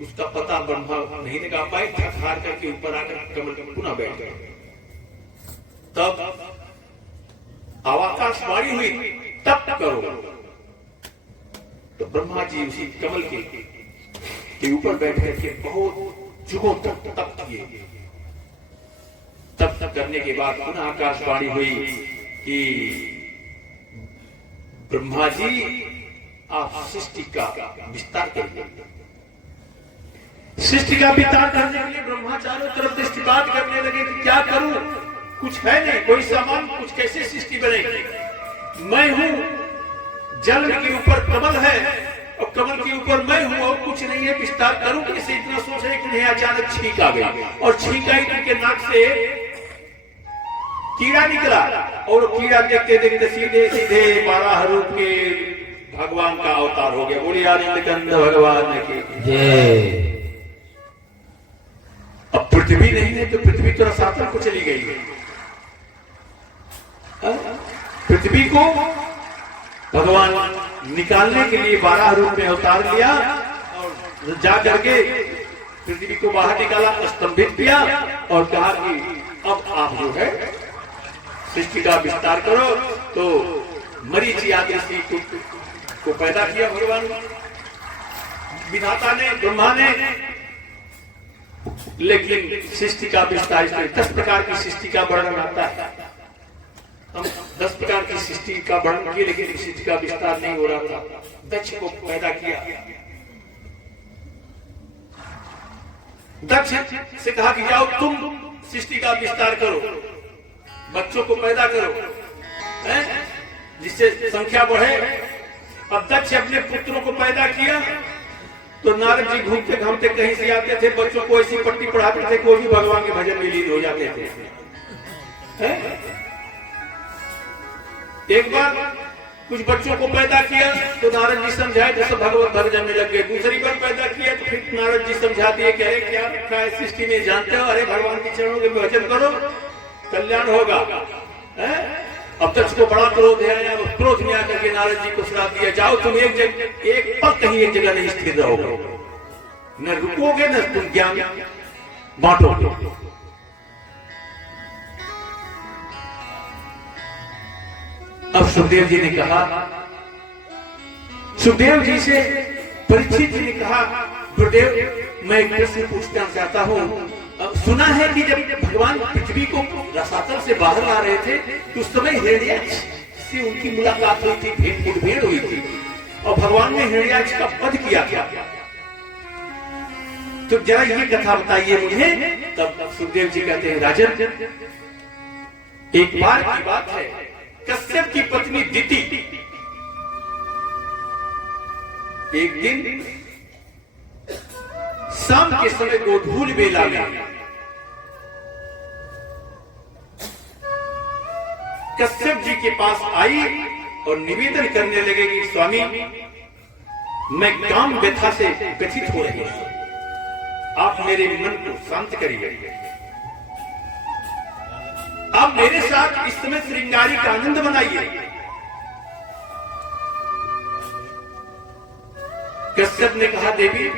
उसका पता ब्रह्मा नहीं लगा पाए। थक हार करके ऊपर आकर कमल में पुनः बैठ गए। तब आकाशवाणी हुई, तप करो। तो ब्रह्मा जी उसी कमल के ऊपर बैठ करके बहुत जुगों तक तप किए। तप करने के बाद पुनः आकाशवाणी हुई कि ब्रह्मा जी आप सृष्टि का विस्तार करिए। सृष्टि का विस्तार करने के लिए ब्रह्मा चारों तरफ दृष्टिपात करने लगे कि क्या करूं, कुछ है नहीं, कोई सामान, कुछ कैसे सृष्टि बनेगी। मैं हूं, जल के ऊपर कमल है और कमल के ऊपर मैं हूं और कुछ नहीं है, विस्तार करूं कैसे। इतना सोच रहे कि नहीं, अचानक छींक आ गई और छींक आई तो के नाक से कीड़ा निकला और कीड़ा देखते देखते सीधे सीधे 12 रूप के भगवान का अवतार हो गया। बोलिए आनंद कंद भगवान की जय। अब पृथ्वी नहीं है तो पृथ्वी तो रसातल को चली गई। पृथ्वी को भगवान निकालने के लिए 12 रूप में अवतार लिया और जा करके पृथ्वी को बाहर निकाला, स्तंभित किया और कहा कि अब आप जो है सृष्टि का विस्तार करो। तो मरीचि आदि ऋषि को पैदा किया भगवान विधाता ने, ब्रह्मा ने। लेकिन सृष्टि का विस्तार, इसमें 10 प्रकार की सृष्टि का वर्णन आता है। हम 10 प्रकार की सृष्टि का वर्णन किए, लेकिन सृष्टि का विस्तार नहीं हो रहा था। दक्ष को पैदा किया, दक्ष से कहा कि जाओ तुम सृष्टि का विस्तार करो, बच्चों को पैदा करो, जिससे संख्या बढ़े। अब दक्ष अपने पुत्रों को पैदा किया तो नारद जी घूमते घामते कहीं से आते थे, बच्चों को ऐसी पट्टी पढ़ाते थे, कोई भी भगवान के भजन में लीन हो जाते थे। एक बार कुछ बच्चों को पैदा किया तो नारद जी समझाए तो सब भगवत भजन में लग गए। दूसरी बार पैदा किया तो फिर नारद जी समझाते हैं कि अरे क्या रखा है सृष्टि में, जानते हो, अरे भगवान के चरणों के भजन करो, कल्याण होगा। अब दक्ष को बड़ा क्रोध है, क्रोध में आकर के नारद जी को श्राप दिया, जाओ तुम एक पल कहीं एक जगह नहीं स्थिर रहोगे, न रुकोगे न तुम ज्ञान बांटोगे। अब सुखदेव जी ने कहा, सुखदेव जी से परीक्षित जी ने कहा, गुरुदेव मैं एक प्रश्न पूछना चाहता हूँ। अब सुना है कि जब भगवान पृथ्वी को रसातल से बाहर ला रहे थे तो उस समय हिरण्याक्ष से उनकी मुलाकात हुई थी, मुठभेड़ हुई थी, और भगवान ने हिरण्याक्ष का वध किया था। तो जरा ये कथा बताइए मुझे। तब सुखदेव जी कहते हैं, राजन एक बार की बात है, कश्यप की पत्नी दिति एक दिन शाम के समय गोधूल बेला में कश्यप जी के पास आई और निवेदन करने लगे कि स्वामी मैं काम व्यथा से व्यथित हो रही हूं, आप मेरे मन को शांत करिए, आप मेरे साथ इस समय श्रृंगारी का आनंद मनाइए। कश्यप ने कहा, देवी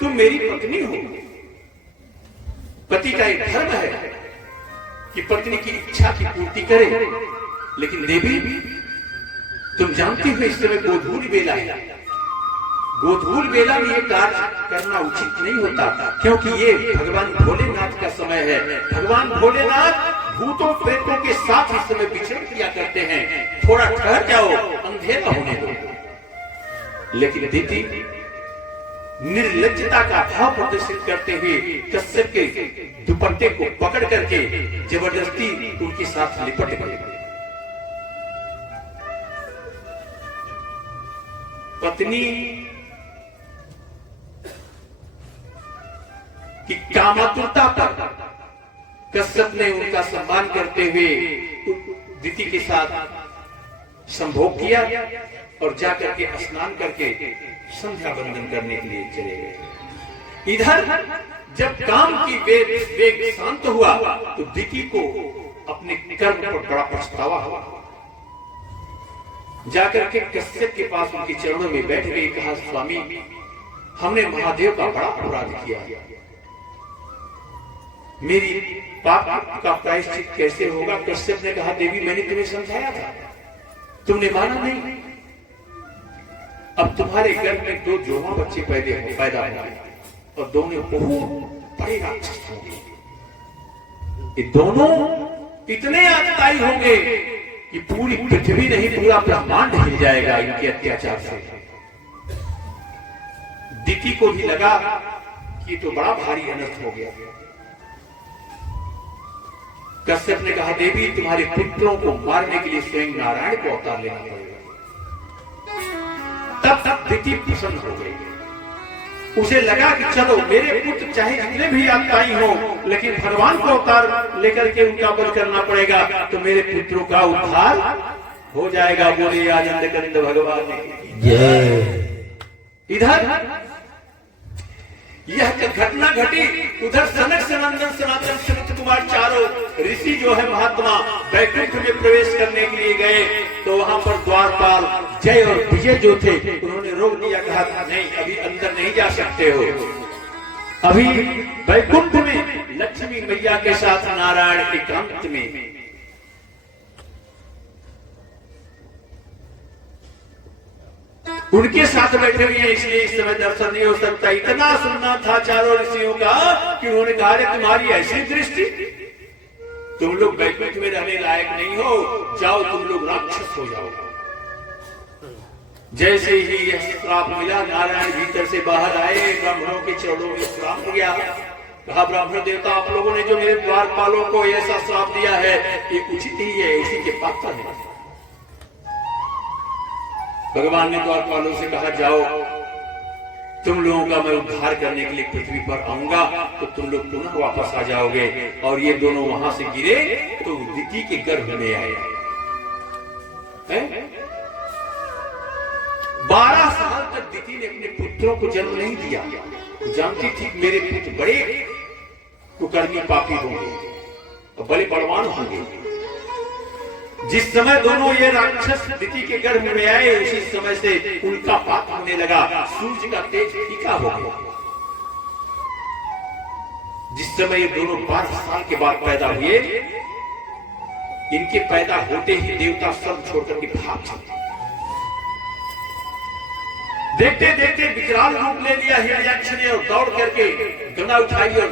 तुम मेरी पत्नी हो, पति का एक धर्म है कि पत्नी की इच्छा की पूर्ति करे, लेकिन देवी तुम जानती हो इस समय गोधूल बेला है, गोधूल बेला में ये कार्य करना उचित नहीं होता, क्योंकि ये भगवान भोलेनाथ का समय है। भगवान भोलेनाथ भूतों प्रेतों के साथ इस समय विचरण किया करते हैं, थोड़ा ठहर जाओ, अंधेरा होने दो। लेकिन दिति निर्लज्जता का भाव प्रदर्शित करते हुए कश्यप के दुपट्टे को पकड़ करके जबरदस्ती उनके साथ लिपट गए। पत्नी की कामातुरता पर कश्यप ने उनका सम्मान करते हुए दिति के साथ संभोग किया और जाकर के स्नान करके संध्या बंदन करने के लिए चले गए। इधर जब काम की वेग शांत हुआ तो दिति को अपने कर्म पर बड़ा पछतावा हुआ। जाकर के कश्यप के पास उनके चरणों में बैठ गई, कहा स्वामी हमने महादेव का बड़ा अपराध किया, मेरी पाप का प्रायश्चित कैसे होगा। कश्यप ने कहा, देवी मैंने तुम्हें समझाया था, तुमने माना नहीं। अब तुम्हारे गर्भ में 2 जोमा बच्चे पैदा होंगे और दोनों बहुत बड़े राक्षस होंगे। ये दोनों इतने आतताई होंगे कि पूरी पृथ्वी नहीं पूरा ब्रह्मांड हिल जाएगा इनके अत्याचार से। दिति को भी लगा कि तो बड़ा भारी अनर्थ हो गया। कश्यप ने कहा, देवी तुम्हारे पुत्रों को मारने के लिए स्वयं नारायण को अवतार लेना पड़ेगा। तब दिति प्रसन्न हो गई। उसे लगा कि चलो मेरे पुत्र चाहे जितने भी आतताई हो, लेकिन भगवान को अवतार लेकर के उनका वध करना पड़ेगा तो मेरे पुत्रों का उद्धार हो जाएगा। बोले आनंद कंद भगवान जय। इधर यह घटना घटी, उधर सनक सनंदन सनातन सनत कुमार चारों ऋषि जो है महात्मा वैकुंठ में प्रवेश करने के लिए गए तो वहां पर द्वारपाल जय और विजय जो थे उन्होंने रोक दिया, कहा नहीं अभी अंदर नहीं जा सकते हो, अभी वैकुंठ में लक्ष्मी मैया के साथ नारायण एकांत में उनके साथ बैठे हुए हैं, इसलिए इस समय दर्शन नहीं हो सकता। इतना सुनना था चारों ऋषियों का कि उन्होंने कहा तुम्हारी ऐसी दृष्टि, तुम लोग वैकुंठ में रहने लायक नहीं हो, जाओ तुम लोग राक्षस हो जाओ। जैसे ही यह श्राप मिला, नारायण भीतर से बाहर आए, ब्राह्मणों के चरणों में श्राप दिया। कहा ब्राह्मण देवता, आप लोगों ने जो मेरे द्वारपालों को ऐसा श्राप दिया है ये उचित ही है, इसी के पात्र है। भगवान ने द्वारपालों से कहा जाओ, तुम लोगों का मैं उद्धार करने के लिए पृथ्वी पर आऊंगा तो तुम लोग पुनः वापस आ जाओगे। और ये दोनों वहां से गिरे तो दिति के गर्भ में आए। 12 साल तक दिति ने अपने पुत्रों को जन्म नहीं दिया। जानती थी मेरे पुत्र बड़े कुकर्मी पापी होंगे और बड़े बलवान होंगे। जिस समय दोनों ये राक्षस दिति के गर्भ में आए, उसी समय से उनका पाप होने लगा, सूर्य का तेज फीका हो गया। जिस समय ये दोनों 12 साल के बाद पैदा हुए, इनके पैदा होते ही देवता सब छोड़कर के भाग चले। देखते देखते विकराल रूप ले लिया हिरण्याक्ष ने और दौड़ करके गंगा उठाई और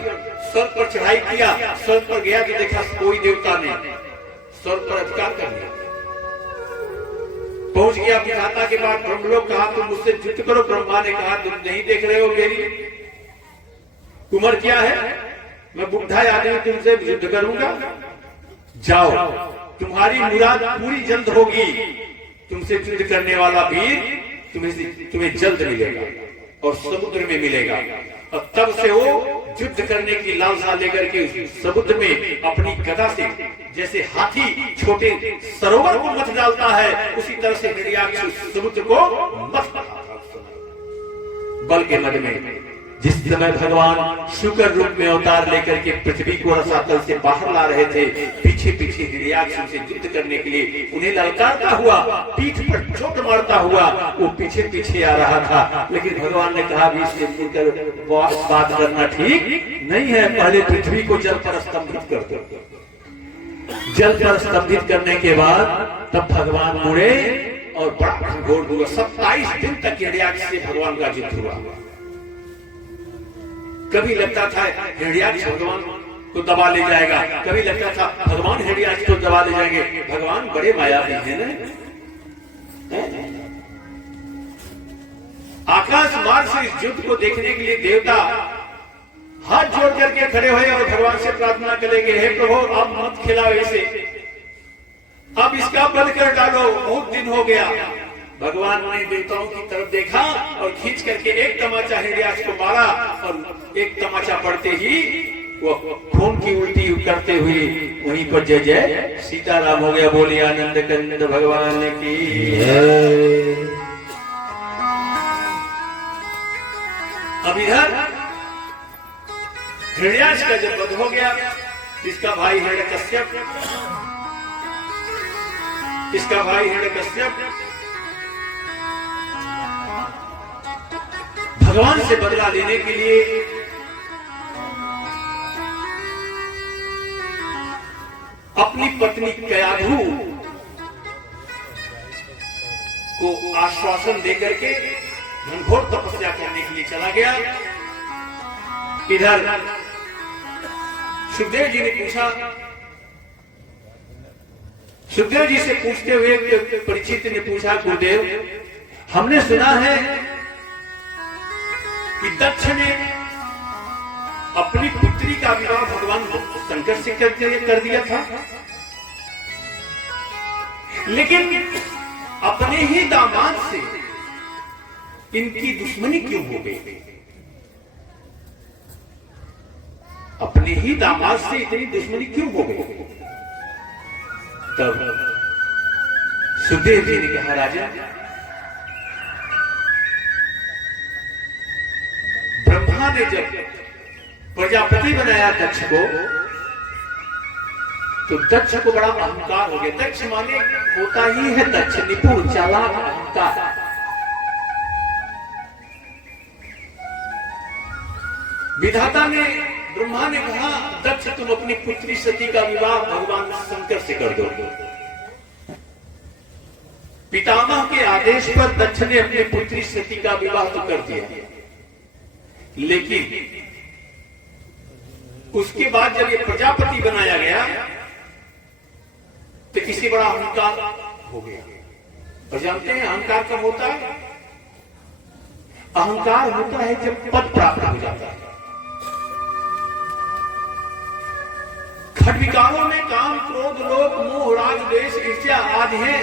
स्वर्ग पर चढ़ाई किया। स्वर्ग पर गया तो देखा कोई देवता नहीं, स्वर्ग पर अधिकार कर लिया। पहुंच गया विधाता के बाद ब्रह्मलोक, कहा तुम मुझसे युद्ध करो। ब्रह्मा ने कहा तुम नहीं देख रहे हो मेरी उम्र क्या है, मैं बुढ़ा आदमी तुमसे युद्ध करूंगा। जाओ, तुम्हारी मुराद पूरी जल्द होगी। तुमसे युद्ध करने वाला वीर तुम्हें जल्द मिलेगा और समुद्र में मिलेगा। और तब से वो युद्ध करने की लालसा लेकर के समुद्र में अपनी गदा से, जैसे हाथी छोटे सरोवर को मथ डालता है, उसी तरह से हिरण्याक्ष समुद्र को मथ डालता। बल के मद में जिस समय भगवान शुक्र रूप में अवतार लेकर के पृथ्वी को रसातल से बाहर ला रहे थे, पीछे पीछे हिरण्याक्ष से युद्ध करने के लिए उन्हें ललकारता हुआ, पीठ पर चोट मारता हुआ वो पीछे पीछे आ रहा था। लेकिन भगवान ने कहा भी इससे मिलकर बात करना ठीक नहीं है, पहले पृथ्वी को जल पर स्तंभित कर दो। जल पर स्तंभित करने के बाद तब भगवान मुड़े और बड़ा घोर हुआ। 27 दिन तक हिरण्याक्ष से भगवान का युद्ध हुआ। कभी लगता था हिरण्याक्ष भगवान को दबा ले जाएगा, कभी लगता था भगवान हिरण्याक्ष को दबा ले जाएंगे। भगवान बड़े मायावी हैं ना। आकाश मार्ग से इस युद्ध को देखने के लिए देवता हाथ जोड़ करके खड़े हुए और भगवान से प्रार्थना करेंगे, हे प्रभु आप मत खिलाओ इसे, अब इसका बंद कर डालो, बहुत दिन हो गया। भगवान ने देवताओं की तरफ देखा और खींच करके एक तमाचा हिरण्याक्ष को मारा और एक तमाचा पड़ते ही वो खून की उल्टी करते हुए वहीं पर जय जय सीताराम हो गया। बोले आनंद कंद भगवान की। अब इधर हिरण्याक्ष का जब वध हो गया, इसका भाई हिरण्यकश्यप, इसका भाई हिरण्यकश्यप भगवान से बदला लेने के लिए अपनी पत्नी कयाधु को आश्वासन देकर के घनघोर तपस्या करने के लिए चला गया। इधर सुखदेव जी ने पूछा, सुखदेव जी से पूछते हुए परीक्षित ने पूछा, गुरुदेव हमने सुना है कि दक्ष ने अपनी पुत्री का विवाह भगवान शंकर से कर दिया था, लेकिन अपने ही दामाद से इनकी दुश्मनी क्यों हो गई? अपने ही दामाद से इतनी दुश्मनी क्यों हो गई? तब सुखदेव जी ने कहा, राजा ब्रह्मा ने जब प्रजापति बनाया दक्ष को, तो दक्ष को बड़ा अहंकार हो गया। दक्ष माने होता ही है दक्ष, निपुण, चालाक, अहंकार। विधाता ने, ब्रह्मा ने कहा, दक्ष तुम अपनी पुत्री सती का विवाह भगवान शंकर से कर दो। पितामह के आदेश पर दक्ष ने अपनी पुत्री सती का विवाह तो कर दिया, लेकिन उसके बाद जब ये प्रजापति बनाया गया तो किसी बड़ा अहंकार हो गया। और जानते हैं अहंकार कब होता है? अहंकार होता है जब पद प्राप्त हो जाता है। खड्विकारों में काम, क्रोध, लोभ, मोह, राग, द्वेष, ईर्ष्या आदि हैं,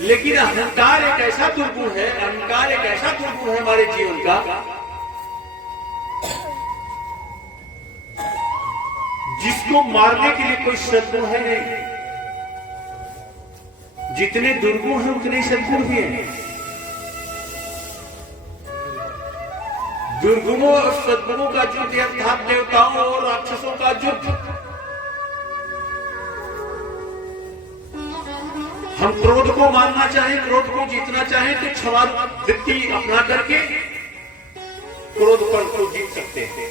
लेकिन अहंकार एक ऐसा दुर्गुण है, अहंकार एक ऐसा दुर्गुण है हमारे जीवन का जिसको मारने के लिए कोई सद्गुण है नहीं। जितने दुर्गुण हैं उतने सद्गुण भी हैं। दुर्गुणों और सद्गुणों का युद्ध अर्थात देवताओं और राक्षसों का युद्ध। हम क्रोध को मारना चाहें, क्रोध को जीतना चाहें तो क्षमा वृत्ति अपना करके क्रोध पर को जीत सकते हैं।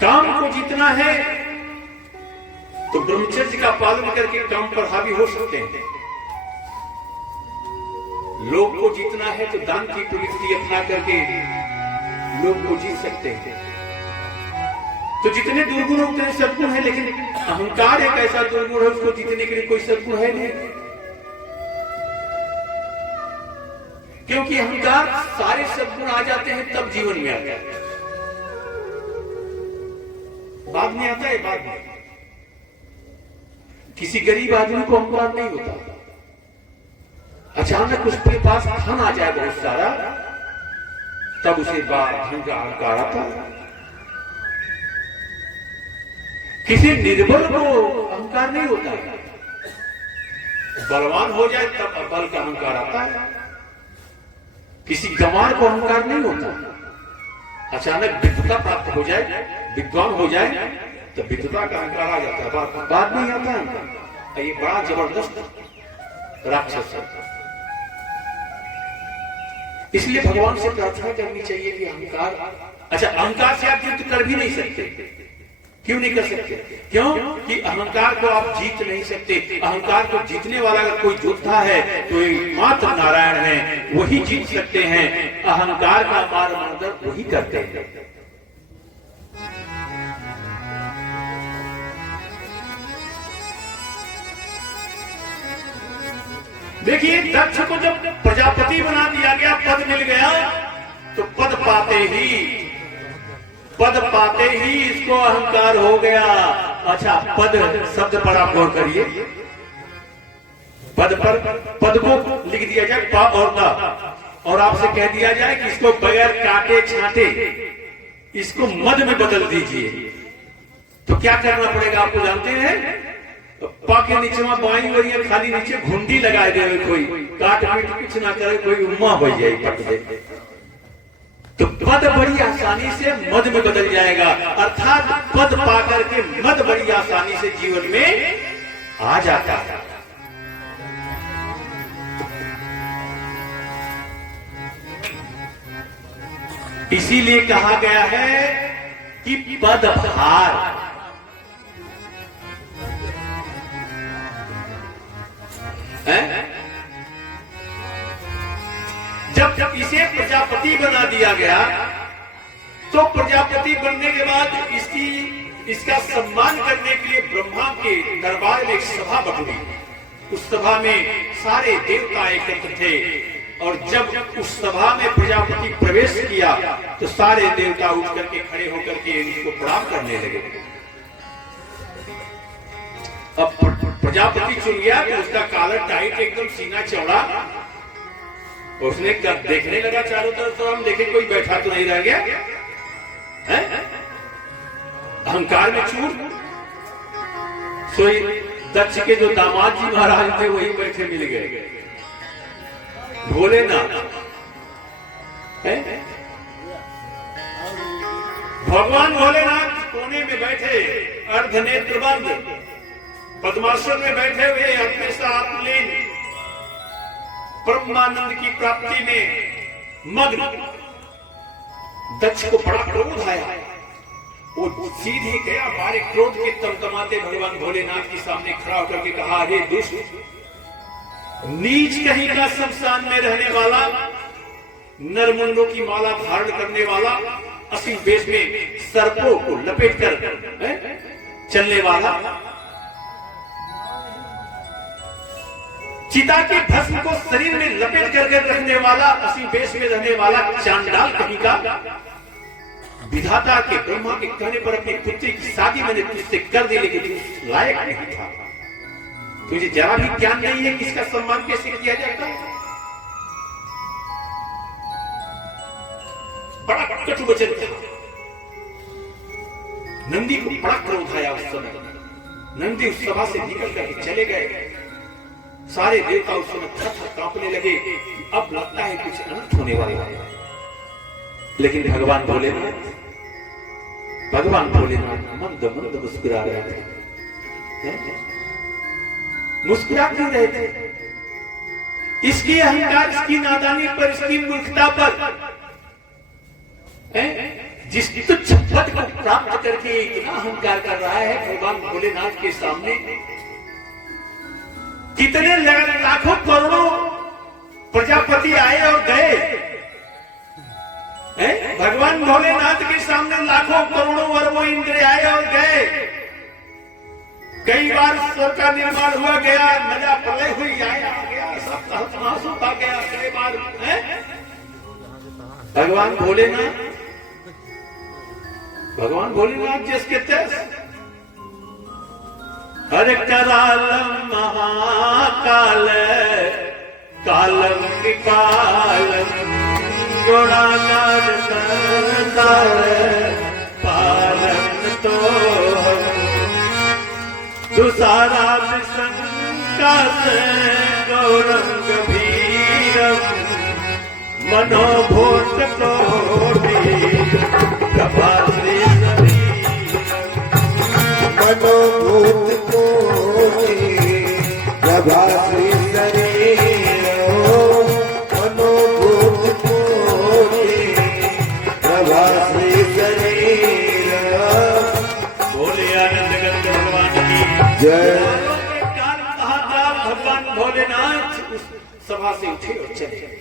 काम को जीतना है तो ब्रह्मचर्य का पालन करके काम पर हावी हो सकते हैं। लोभ को जीतना है तो दान की प्रवृत्ति अपना करके लोभ को जीत सकते हैं। तो जितने दुर्गुण हैं उतने सद्गुण है, लेकिन अहंकार एक ऐसा दुर्गुण है उसको जीतने के लिए कोई सद्गुण है नहीं। क्योंकि अहंकार सारे सद्गुण आ जाते हैं तब जीवन में आता है, बाद में आता है। बाद में किसी गरीब आदमी को अहंकार नहीं होता। अचानक उसके पास धन आ जाए बहुत सारा, तब उसे धन का अहंकार आता है। किसी निर्बल को अहंकार नहीं होता, बलवान हो जाए तब बल का अहंकार आता है। किसी गंवार को अहंकार नहीं होता। अचानक विद्वता प्राप्त हो जाए, विद्वान हो जाए तो विद्वता का अहंकार आ जाता है, बाद में आता है। ये बड़ा जबरदस्त राक्षस है। इसलिए भगवान से प्रार्थना करनी चाहिए कि अहंकार, अच्छा अहंकार से आप युद्ध कर भी नहीं सकते। क्यों नहीं कर सकते? क्यों कि अहंकार को आप जीत नहीं सकते। अहंकार को जीतने वाला अगर कोई योद्धा है तो एकमात्र नारायण है, वही जीत सकते हैं। अहंकार का मार्गदर्शन वही करते हैं। देखिए दक्ष को जब प्रजापति बना दिया गया, पद मिल गया, तो पद पाते ही इसको अहंकार हो गया। अच्छा पद शब्द पर आप गौर करिए, पद पर पद को लिख दिया जाए प और द, और आपसे कह दिया जाए कि इसको बगैर काटे छाटे इसको मद में बदल दीजिए, तो क्या करना पड़ेगा आपको जानते हैं? पा के नीचे में बाई और ये खाली नीचे घुंडी लगाए दे, कोई काट पीट कुछ ना करे, कोई उम्मा हो जाए पट दे, तो पद बड़ी आसानी से मद में बदल जाएगा। अर्थात पद पाकर के मद बड़ी आसानी से जीवन में आ जाता है। इसीलिए कहा गया है कि पद भार, जब इसे प्रजापति बना दिया गया तो प्रजापति बनने के बाद इसका सम्मान करने के लिए ब्रह्मा के दरबार में एक सभा बटुरी। उस सभा में सारे देवता एकत्र थे, और जब उस सभा में प्रजापति प्रवेश किया तो सारे देवता उठ करके खड़े होकर के इसको प्रणाम करने लगे। अब प्रजापति चुन गया कि उसका कॉलर टाइट, एकदम सीना चौड़ा, उसने देखने लगा चारों तरफ, तो हम देखे कोई बैठा तो नहीं रह गया है? अहंकार में चूर। सोई दक्ष के जो दामाद जी महाराज थे वही बैठे मिल गए, भोलेनाथ है? भगवान भोलेनाथ कोने में बैठे, अर्धनेत्र बंद, पद्मासन में बैठे हुए, हमेशा आत्मलीन ब्रह्मानंद की प्राप्ति में मग्न। दक्ष को बड़ा क्रोध आया, वो सीधे गया, हमारे क्रोध के तमतमाते भगवान भोलेनाथ के सामने खड़ा होकर के कहा, अरे दुष्ट, नीच कहीं का शमशान में रहने वाला, नरमुंडों की माला धारण करने वाला, असली वेश में सर्पों को लपेट कर चलने वाला, चिता के भस्म को शरीर में लपेट करके रखने वाला, असली वेश में रहने वाला चांडाल कहीं का, विधाता के ब्रह्मा के कहने पर अपनी पुत्री की शादी मैंने तुझसे कर दी, लेकिन तू लायक नहीं था। तुझे जरा भी ज्ञान नहीं है कि इसका सम्मान कैसे किया जाता है। बड़ा कटु वचन था। नंदी को बड़ा क्रोध आया उस समय। नंदी उस सभा से निकल कर चले गए। सारे देवता उस समय थर-थर कांपने लगे कि अब लगता है कुछ अनर्थ होने वाला है। लेकिन भगवान भोलेनाथ मंद मंद मुस्कुरा रहे थे। मुस्कुरा क्यों रहे थे? इसकी अहंकार, इसकी नादानी पर, इसकी मूर्खता पर, जिस तुच्छ पद को प्राप्त करके इतना अहंकार कर रहा है भगवान भोलेनाथ के सामने, कितने लाखों करोड़ों प्रजापति आए और गए। भगवान भोलेनाथ के सामने लाखों करोड़ों अरबों इंद्र आए और गए। कई बार स्वर्ग का निर्माण हुआ गया, नजा प्रलय हुई आया गया, सब तहस होता गया। कई बार भगवान भोलेनाथ जिसके तेज, हरे कराल महाकाल कालम विकालम गुणागार संसार पालन तो दुसारा विशंका से गौरंग भीरम मनोभूत कोटि प्रभा श्री मनोभूत कोटि प्रभा श्री भगवान भोलेनाथ उस सभा से उठे और चले गए।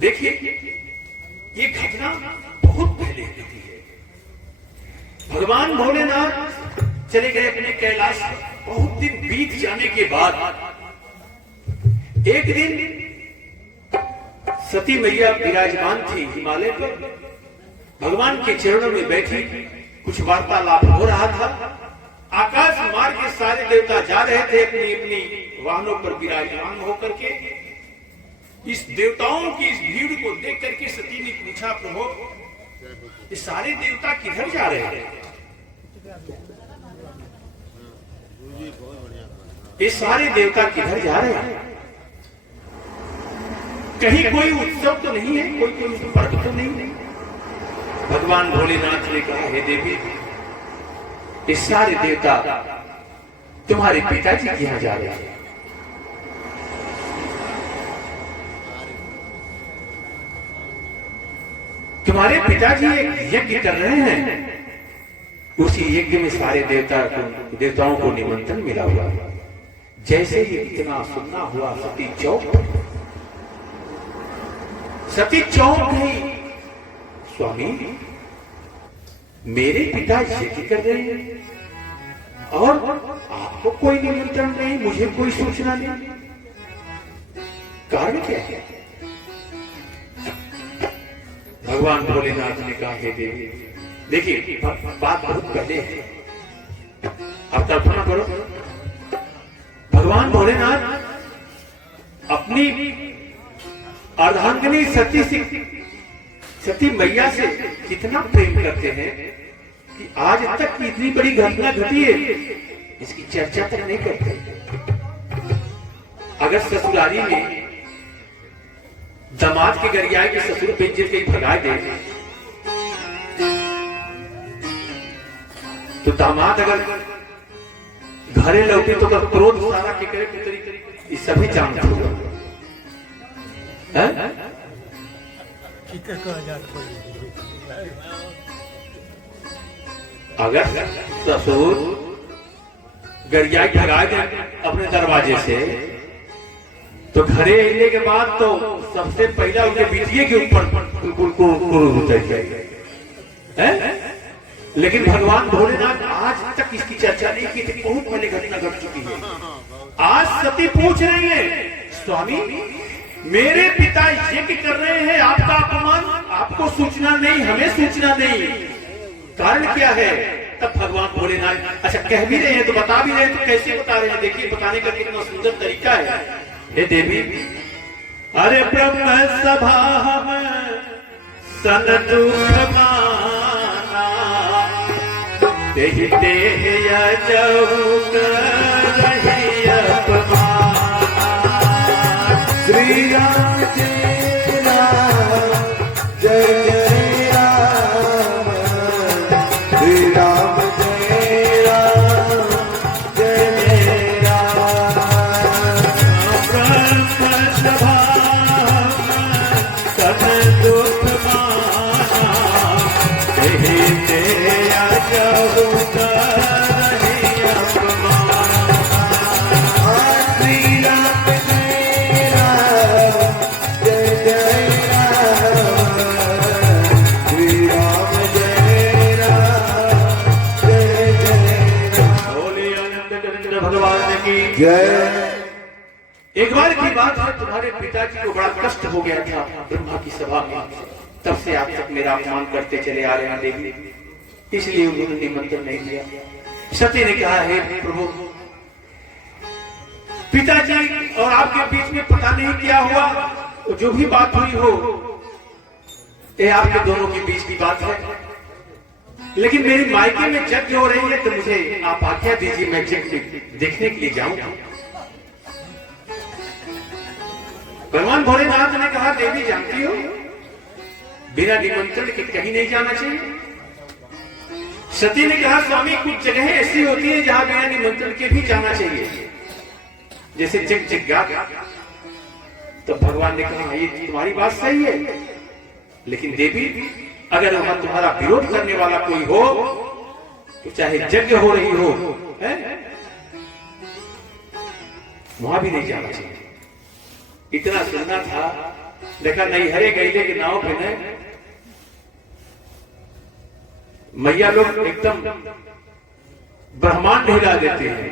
देखिए, ये घटना बहुत पहले हुई है। भगवान भोलेनाथ चले गए अपने कैलाश। बहुत दिन बीत जाने के बाद एक दिन सती मैया विराजमान थी हिमालय पर, भगवान के चरणों में बैठी, कुछ वार्तालाप हो रहा था। आकाश मार्ग के सारे देवता जा रहे थे अपनी अपनी वाहनों पर विराजमान होकर के। इस देवताओं की इस भीड़ को देख करके सती ने पूछा, प्रभु, ये सारे देवता किधर जा रहे हैं? ये सारे देवता किधर जा रहे हैं? कहीं कोई उत्सव तो नहीं है, कोई पर्व तो नहीं? भगवान भोलेनाथ ने कहा, हे देवी, ये सारे देवता तुम्हारे पिताजी के यहां जा रहे हैं। तुम्हारे पिताजी एक यज्ञ कर रहे हैं। उसी यज्ञ में सारे देवताओं को निमंत्रण मिला हुआ। जैसे ही इतना सुनना हुआ, सती चौंक गई। स्वामी, मेरे पिता यज्ञ कर रहे हैं और आपको कोई निमंत्रण नहीं, मुझे कोई सूचना नहीं, कारण क्या है? भगवान भोलेनाथ ने कहा, हे देवी, देखिए बात बहुत पहले है, आप कल्पना करो। भगवान भोलेनाथ अपनी अर्धांगिनी सती मैया से कितना प्रेम करते हैं कि आज तक इतनी बड़ी घटना घटी है, इसकी चर्चा तक नहीं करते। अगर ससुराली में दामाद के गरियाए के ससुर पिंजर के भगा दे, तो दामाद अगर घरे लौटे तो क्रोध सारा के करे पुत्री, ये सभी जानते हो। अगर ससुर गरिया भगा दे अपने दरवाजे से, तो घरे आने के बाद तो सबसे पहला उनके बिटिया के ऊपर उतर जाएगा। लेकिन भगवान भोलेनाथ आज तक इसकी चर्चा नहीं की थी, बहुत पहले घटना घट चुकी है। आज सती पूछ रही है, स्वामी मेरे पिता यज्ञ कर रहे हैं, आपका अपमान, आपको सूचना नहीं, हमें सूचना नहीं, कारण क्या है? तब भगवान भोलेनाथ अच्छा कह भी रहे हैं तो बता भी रहे हैं, तो कैसे बता रहे हैं? देखिए बताने का कितना सुंदर तरीका है। हे देवी, अरे ब्रह्म सभा सन दुख माना, देहि देहि यजहु करहि अपमाना। श्री राम जय राम जय जय राम, श्री राम जय राम जय जय राम। ब्रह्म सभा सन दुख माना, देहि देहि यजहु करहि अपमाना। श्री राम जय राम जय जय राम, श्री राम जय राम जय जय राम। बोले आनंद चंद्र भगवान की जय। एक बार की बात है, तुम्हारे पिताजी को बड़ा कष्ट हो गया था ब्रह्मा की सभा में, तब से आप तक मेरा अपमान करते चले आ रहे हैं देवी, इसलिए उन्होंने निमंत्रण नहीं दिया। सती ने कहा, हे प्रभु, पिताजी और आपके बीच में पता नहीं क्या हुआ, जो भी बात हुई हो, ये आपके दोनों के बीच की बात है, लेकिन मेरी मायके में यज्ञ हो रही है, तो मुझे आप आज्ञा दीजिए, मैं यज्ञ देखने के लिए जाऊंगा। भगवान भोलेनाथ ने कहा, देवी जानती हो बिना निमंत्रण के कहीं नहीं जाना चाहिए। सती ने कहा, स्वामी कुछ जगह ऐसी होती है जहां बिना निमंत्रण के भी जाना चाहिए, जैसे जग जगह। तो भगवान ने कहा, ये तुम्हारी बात सही है, लेकिन देवी अगर वहां तुम्हारा विरोध करने वाला कोई हो, तो चाहे यज्ञ हो रही हो, वहां भी नहीं जाना चाहिए। इतना सुनना था, देखा नहीं हरे गैले के नाव पे न मैया लोग एकदम ब्रह्मांड हिला देते हैं,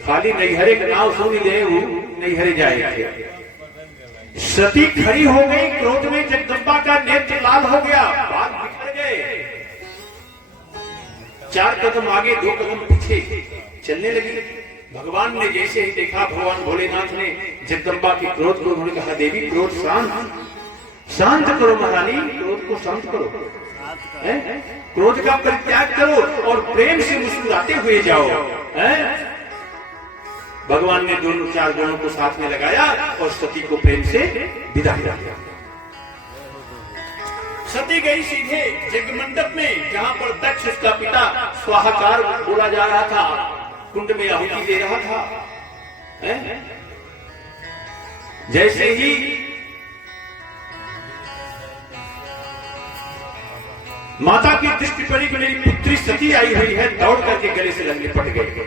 खाली नैहरे का नाव सुन ले वो नैहरे जाए। सती खड़ी हो गई, क्रोध में जगदम्बा का नेत्र लाल हो गया, बाल बिखर गए, 4 कदम आगे 2 कदम पीछे चलने लगी। भगवान ने जैसे ही देखा, भगवान भोलेनाथ ने जगदम्बा की क्रोध को, उन्होंने कहा, देवी क्रोध शांत करो महारानी, क्रोध को शांत करो, क्रोध का परित्याग करो और प्रेम से मुस्कुराते हुए जाओ। भगवान ने 4 गुणों को साथ में लगाया और सती को प्रेम से विदा किया। सती गई सीधे यज्ञ मंडप में, जहां पर दक्ष उसका पिता स्वाहाकार बोला जा रहा था, कुंड में आहुति दे रहा था। जैसे ही माता की दृष्टि पड़ी कि मेरी पुत्री सती आई हुई है, दौड़ करके गले से लिपट गई।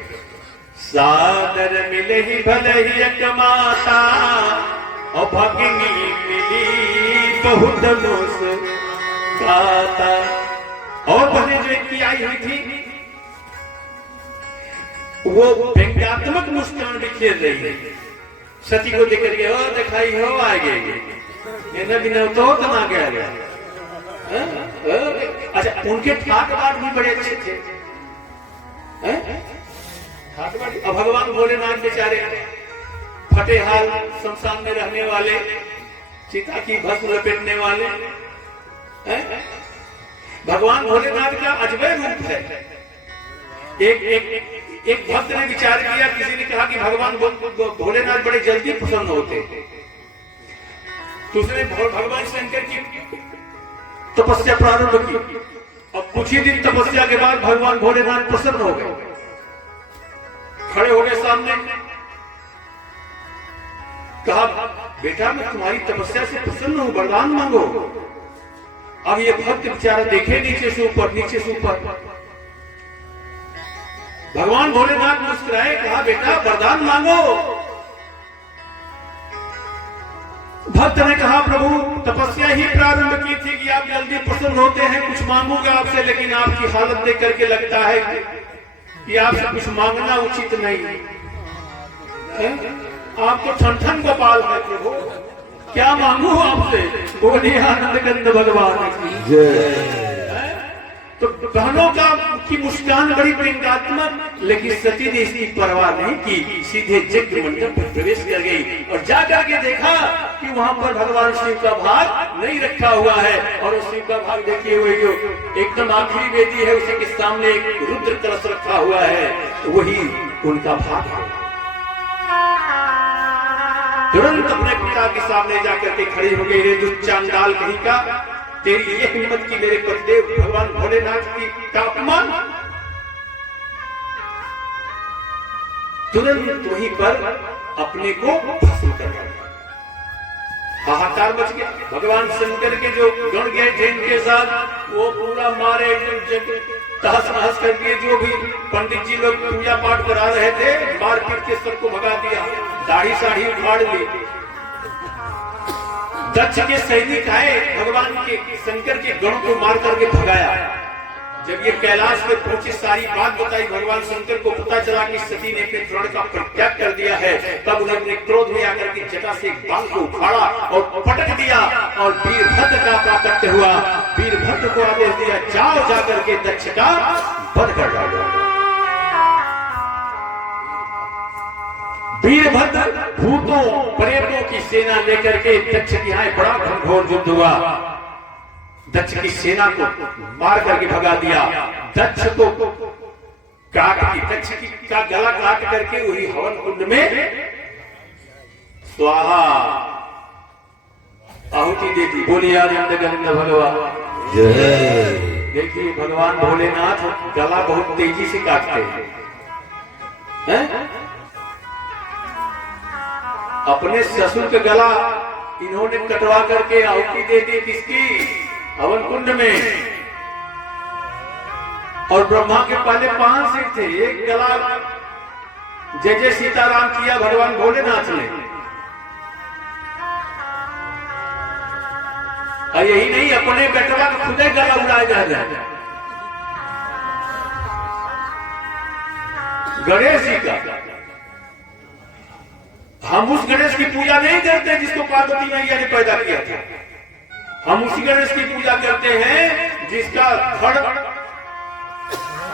सादर मिले ही भले ही एक माता, और भगिनी मिली बहुत मुस्काता। और बहने जो इनकी आई हुई थी, वो व्यंग्यात्मक मुस्कान बिखेर रही है। सती को देख करके, ओ दिखाई हो आगे बिना तो ना गया। अच्छा, उनके ठाट बाट भी बड़े अच्छे थे। अब भगवान भोलेनाथ बेचारे फटे हाल, शमशान में रहने वाले, चिता की भस्म लपेटने वाले, भगवान भोलेनाथ का अजबै रूप है। एक भक्त ने विचार किया, किसी ने कहा कि भगवान भोलेनाथ बड़े जल्दी प्रसन्न होते, तो उसने भगवान शंकर की तपस्या प्रारंभ की, और कुछ ही दिन तपस्या के बाद भगवान भोलेनाथ प्रसन्न हो गए, खड़े हो गए सामने, कहा बेटा मैं तुम्हारी तपस्या से प्रसन्न हूं, वरदान मांगो। अब ये भक्त बेचारा देखे नीचे से ऊपर, नीचे से ऊपर। भगवान भोलेनाथ मुस्कुराए, कहा बेटा वरदान मांगो। भक्त ने कहा प्रभु तपस्या ही प्रारंभ की थी कि आप जल्दी प्रसन्न होते हैं, कुछ मांगूंगा आपसे, लेकिन आपकी हालत देख करके लगता है कि आपसे कुछ मांगना उचित नहीं है। आप तो ठन गोपाल है प्रभु, क्या मांगू आपसे? बोलिए आनंद कंद भगवान की जय। तो बहनों की मुस्कान बड़ी व्यंग्यात्मक, लेकिन सती ने इसकी परवाह नहीं की, सीधे यज्ञ मंडप में प्रवेश कर गई और जाकर के देखा कि वहां पर भगवान शिव का भाग नहीं रखा हुआ है। और उस शिव का भाग देखिए हुए जो एकदम आखिरी वेदी है, उसी के सामने एक रुद्र कलश रखा हुआ है, वही उनका भाग है। तुरंत अपने पिता के सामने जाकर के खड़ी हो गई, रे दुष्ट चांडाल कहीं का, तेरी ये हिम्मत की मेरे पतिदेव भगवान भोलेनाथ की का अपमान। तुरंत वहीं पर अपने को भस्म कर दिया। हाहाकार मच गया। भगवान शंकर के जो गण गए थे इनके साथ, वो पूरा मारे एकदम तहस नहस कर दिए। जो भी पंडित जी लोग पूजा पाठ करा रहे थे, मार पीट के सबको भगा दिया, दाढ़ी साढ़ी उखाड़ ली। दक्ष के सैनिक आए, भगवान के शंकर के गणों को मार करके भगाया। जब ये कैलाश पे पहुंची, सारी बात बताई, भगवान शंकर को पता चला कि सती ने अपने प्राण का परित्याग कर दिया है। तब उन्होंने अपने क्रोध में आकर के जटा से एक बाल को उखाड़ा और पटक दिया और वीरभद्र का प्राकट्य हुआ। वीरभद्र को आदेश दिया, जाओ जाकर के दक्ष का वध कर डालो। वीरभद्र भूतों प्रेतों की सेना लेकर के दक्ष के यहाँ बड़ा घनघोर युद्ध हुआ। दक्ष की सेना को मार करके भगा दिया। दक्ष को दक्ष का गला काट करके वही हवन कुंड में स्वाहा आहुति दे दी। बोलिए आनंद गोविंद भगवान जय। देखिए भगवान भोलेनाथ गला बहुत तेजी से काटते हैं। अपने ससुर का गला इन्होंने कटवा करके आहुति दे दी, किसकी? हवन कुंड में। और ब्रह्मा के पहले 5 सिर थे, एक गला जय जय सीताराम किया भगवान भोलेनाथ ने। और यही नहीं, अपने बेटवा का खुद गला उड़ाया जा रहा है। गणेश जी का हम उस गणेश की पूजा नहीं करते जिसको पार्वती मैया ने पैदा किया था। हम उसी गणेश की पूजा करते हैं जिसका धड़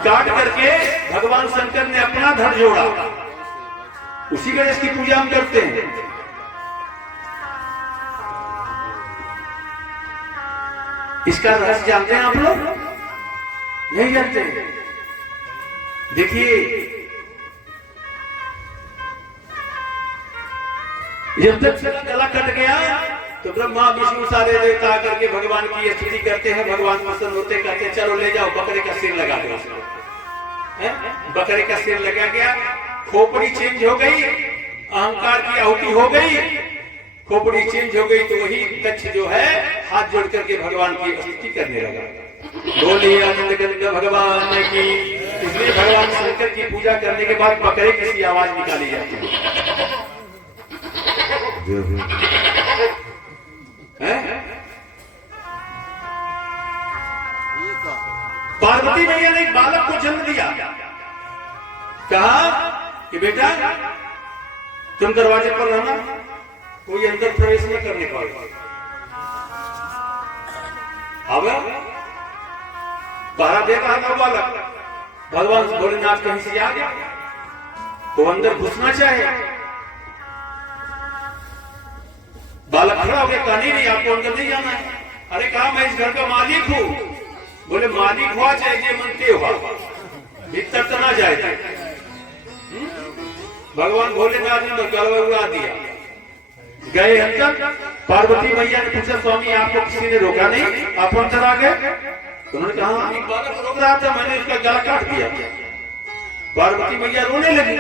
काट करके भगवान शंकर ने अपना धड़ जोड़ा। उसी गणेश की पूजा हम करते हैं। इसका रहस्य जानते हैं आप लोग? नहीं जानते। देखिए, जब तक गला कट गया तो ब्रह्मा विष्णु सारे देवता करके भगवान की स्तुति करते हैं। भगवान प्रसन्न होते, कहते हैं चलो ले जाओ, बकरे का सिर लगा दो उसको। बकरे का सिर लगा गया, खोपड़ी चेंज हो गई, अहंकार की आहुति हो गई, खोपड़ी चेंज हो गई। तो वही दक्ष जो है हाथ जोड़ करके भगवान की स्तुति करने लगा। बोलिए आनंद कंद भगवान की। इसलिए भगवान शंकर की पूजा करने के बाद बकरे की सी आवाज निकाली जाती है। पार्वती मैया ने एक बालक को जन्म दिया। कहा कि बेटा तुम दरवाजे पर रहना, कोई अंदर प्रवेश नहीं करने पाएगा। अब पहरा दे रहा था बालक, भगवान भोलेनाथ कहीं से आ गया, वो अंदर घुसना चाहे। बालक खड़ा हो गया, कहा नहीं आपको अंदर नहीं जाना है। अरे कहा मैं इस घर का मालिक हूं। बोले मालिक हुआ चाहे ये मनते हुआ, भीतर तो ना जाए। भगवान भोलेनाथ ने गलवा उड़ा दिया। गए अंदर, पार्वती मैया ने पूछा स्वामी आपको किसी ने रोका नहीं, आप अंदर आ गए? उन्होंने कहा एक बालक रोक रहा था, मैंने उसका गला काट दिया। पार्वती मैया रोने लगी,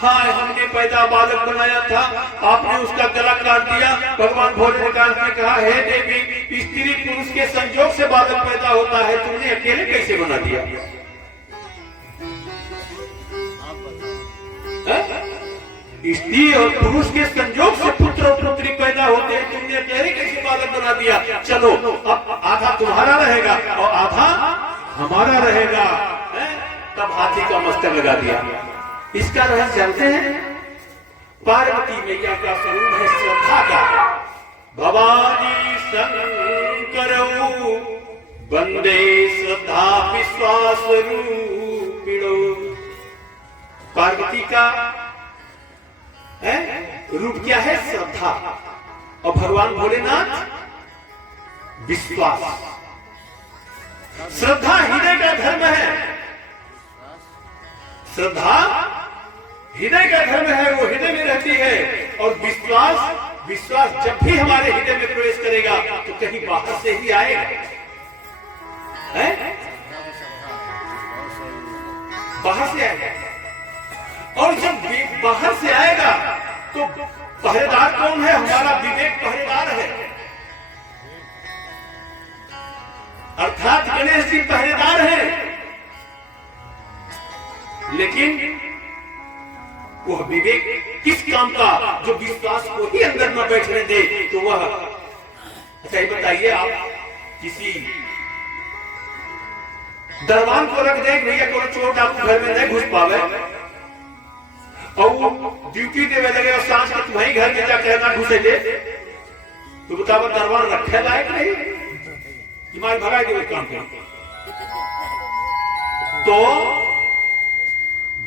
हाय हमने पैदा बालक बनाया था, आपने उसका गला काट दिया। भगवान भोलेनाथ ने कहा, हे देवी, स्त्री पुरुष के संयोग से बालक पैदा होता है, तुमने अकेले कैसे बना दिया? स्त्री और पुरुष के संयोग से पुत्र और पुत्री पैदा होते हैं, तुमने अकेले कैसे बालक बना दिया? चलो अब आधा तुम्हारा रहेगा और आधा हमारा रहेगा। तब हाथी का मस्तक लगा दिया। इसका रहस्य जानते हैं? पार्वती मैया का स्वरूप है श्रद्धा का। भवानी शंकर वंदे श्रद्धा विश्वास रूपिणो। पार्वती का रूप क्या है? श्रद्धा। और भगवान भोलेनाथ विश्वास। श्रद्धा हृदय का धर्म है। श्रद्धा हृदय का धर्म है, वो हृदय में रहती है। और विश्वास जब भी हमारे हृदय में प्रवेश करेगा तो कहीं बाहर से ही आएगा, बाहर से आएगा। और जब बाहर से आएगा तो पहरेदार कौन है? हमारा विवेक पहरेदार है। अर्थात गणेश जी पहरेदार हैं। लेकिन वह विवेक किस काम का? जो विश्वास को ही अंदर न बैठने दे, तो वह अच्छा बताइए, आप किसी दरबान को रख दे, भैया को चोट आपको घर में नहीं घुस पावे, और वो ड्यूटी देवे लगे और सांस के तुम्हारी घर में जाकर ना घुसे दे, तो बताओ दरबान रखे लायक नहीं, तुम्हारी भगाई देवे काम कर। तो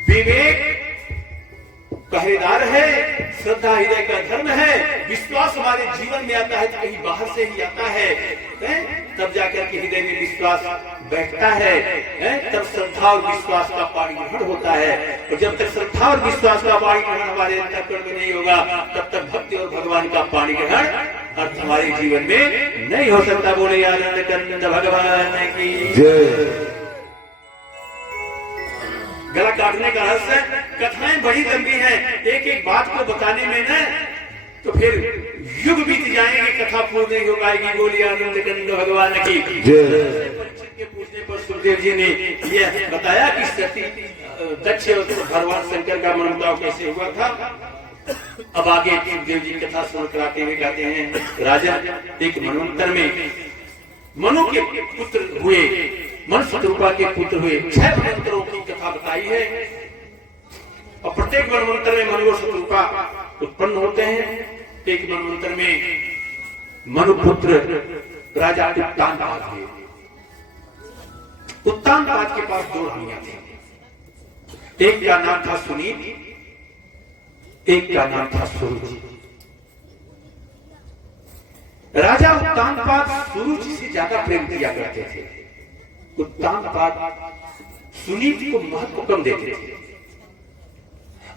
विवेक पहरेदार है, श्रद्धा हृदय का धर्म है। विश्वास हमारे जीवन में आता है तो कहीं बाहर से ही आता है, तब जाकर के हृदय में विश्वास बैठता है, तब श्रद्धा और विश्वास का पाणी ग्रहण होता है। और जब तक श्रद्धा और विश्वास का पाणी ग्रहण हमारे अंतःकरण में नहीं होगा, तब तक भक्ति और भगवान का पाणी ग्रहण अर्थ हमारे जीवन में नहीं हो सकता। बोले आनंद कंद भगवान की जय। गला काटने का रहस्य, कथाएं बड़ी लंबी हैं, एक एक बात को बताने में न तो फिर युग बीत जाएंगे, कथा पूर्ण नहीं हो पाएगी। बोलिए आनंद कंद भगवान की जय। परीक्षित के पूछने पर सुखदेव जी ने यह बताया कि सती दक्ष और भगवान शंकर का मनमुटाव कैसे हुआ था। अब आगे सुखदेव जी कथा सुन कराते हुए कहते हैं, राजा एक मनवंतर में मनु के पुत्र हुए, मनसुतरूपा के पुत्र हुए। 6 मनवंतरों की कथा बताई है और प्रत्येक मनवंतर में मनु और शत्रुपा उत्पन्न होते हैं। एक मनवंतर में मनुपुत्र राजा उत्तानपाद हुए। उत्तानपाद के पास 2 रानियां थी, एक का नाम था सुनीति, एक का नाम था सुरुचि। राजा उत्तानपाद सुरुचि से ज्यादा प्रेम किया करते थे। उत्तानपाद सुनीति को महत्व कम देते थे।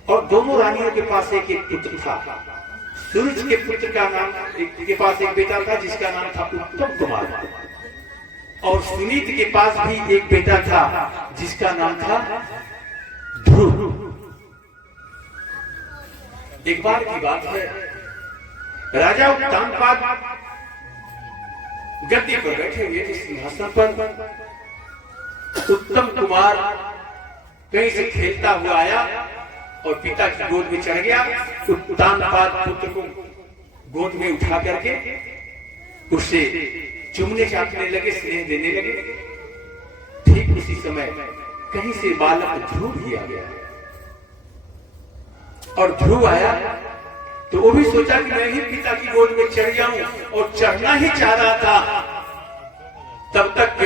और दोनों रानियों के पास एक एक पुत्र था। सूरज के पुत्र का नाम के पास एक बेटा था जिसका नाम था उत्तम कुमार, और सुनीति के पास भी एक बेटा था जिसका नाम था ध्रुव। एक बार की बात है, राजा उत्तानपाद गद्दी पर बैठे हुए थे, सिंहासन पर। उत्तम कुमार कहीं से खेलता हुआ आया और पिता की गोद में चढ़ गया। उत्तानपाद पुत्र को गोद में उठा करके उससे चुमने चाटने लगे, स्नेह देने लगे। ठीक उसी समय कहीं से बालक ध्रुव भी आ गया, और ध्रुव आया तो वो भी सोचा कि मैं भी पिता की गोद में चढ़ जाऊं, और चढ़ना ही चाह रहा था। तब तक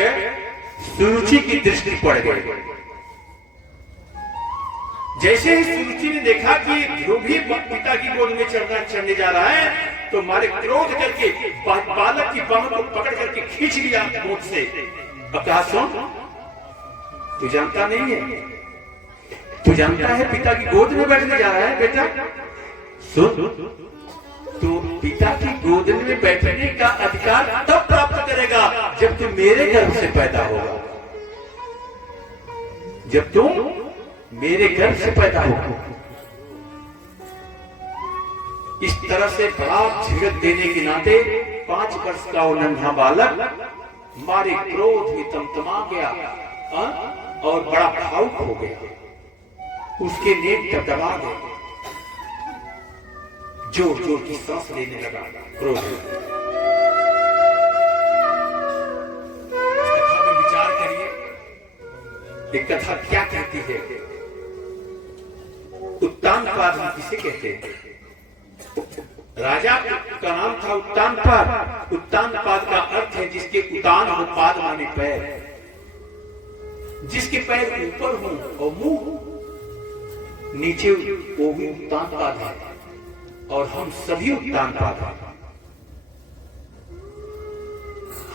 सुरुचि की दृष्टि पड़ गई। जैसे ही सुरुचि ने देखा कि ध्रुव भी पिता की गोद में चढ़ने जा रहा है, तो मारे क्रोध करके बालक की बाहों को पकड़ करके खींच लिया गोद से। अब कहा, सुन, तू जानता नहीं है, तू जानता है पिता की गोद में बैठने जा रहा है बेटा। सुन, तू पिता की गोद में बैठने का अधिकार तब प्राप्त करेगा जब तू मेरे गर्भ से पैदा होगा। जब तुम मेरे गर्भ से पैदा होगा इस तरह से बड़ा झिड़क देने के नाते 5 वर्ष का वो नन्हा बालक मारे क्रोध में तमतमा गया और बड़ा भावुक हो गया। उसके नेत्र दबा गए, जोर जोर की सांस लेने लगा क्रोध। कथा में विचार करिए, ये कथा क्या कहती है? उत्तानपाद किसे कहते हैं? राजा का नाम था उत्तानपाद। उत्तानपाद का अर्थ है जिसके उतान हो, पाद माने पैर, जिसके पैर ऊपर हो और मुंह नीचे, वो भी उत्तानपाद है। और हम सभी उत्तानपाद हैं।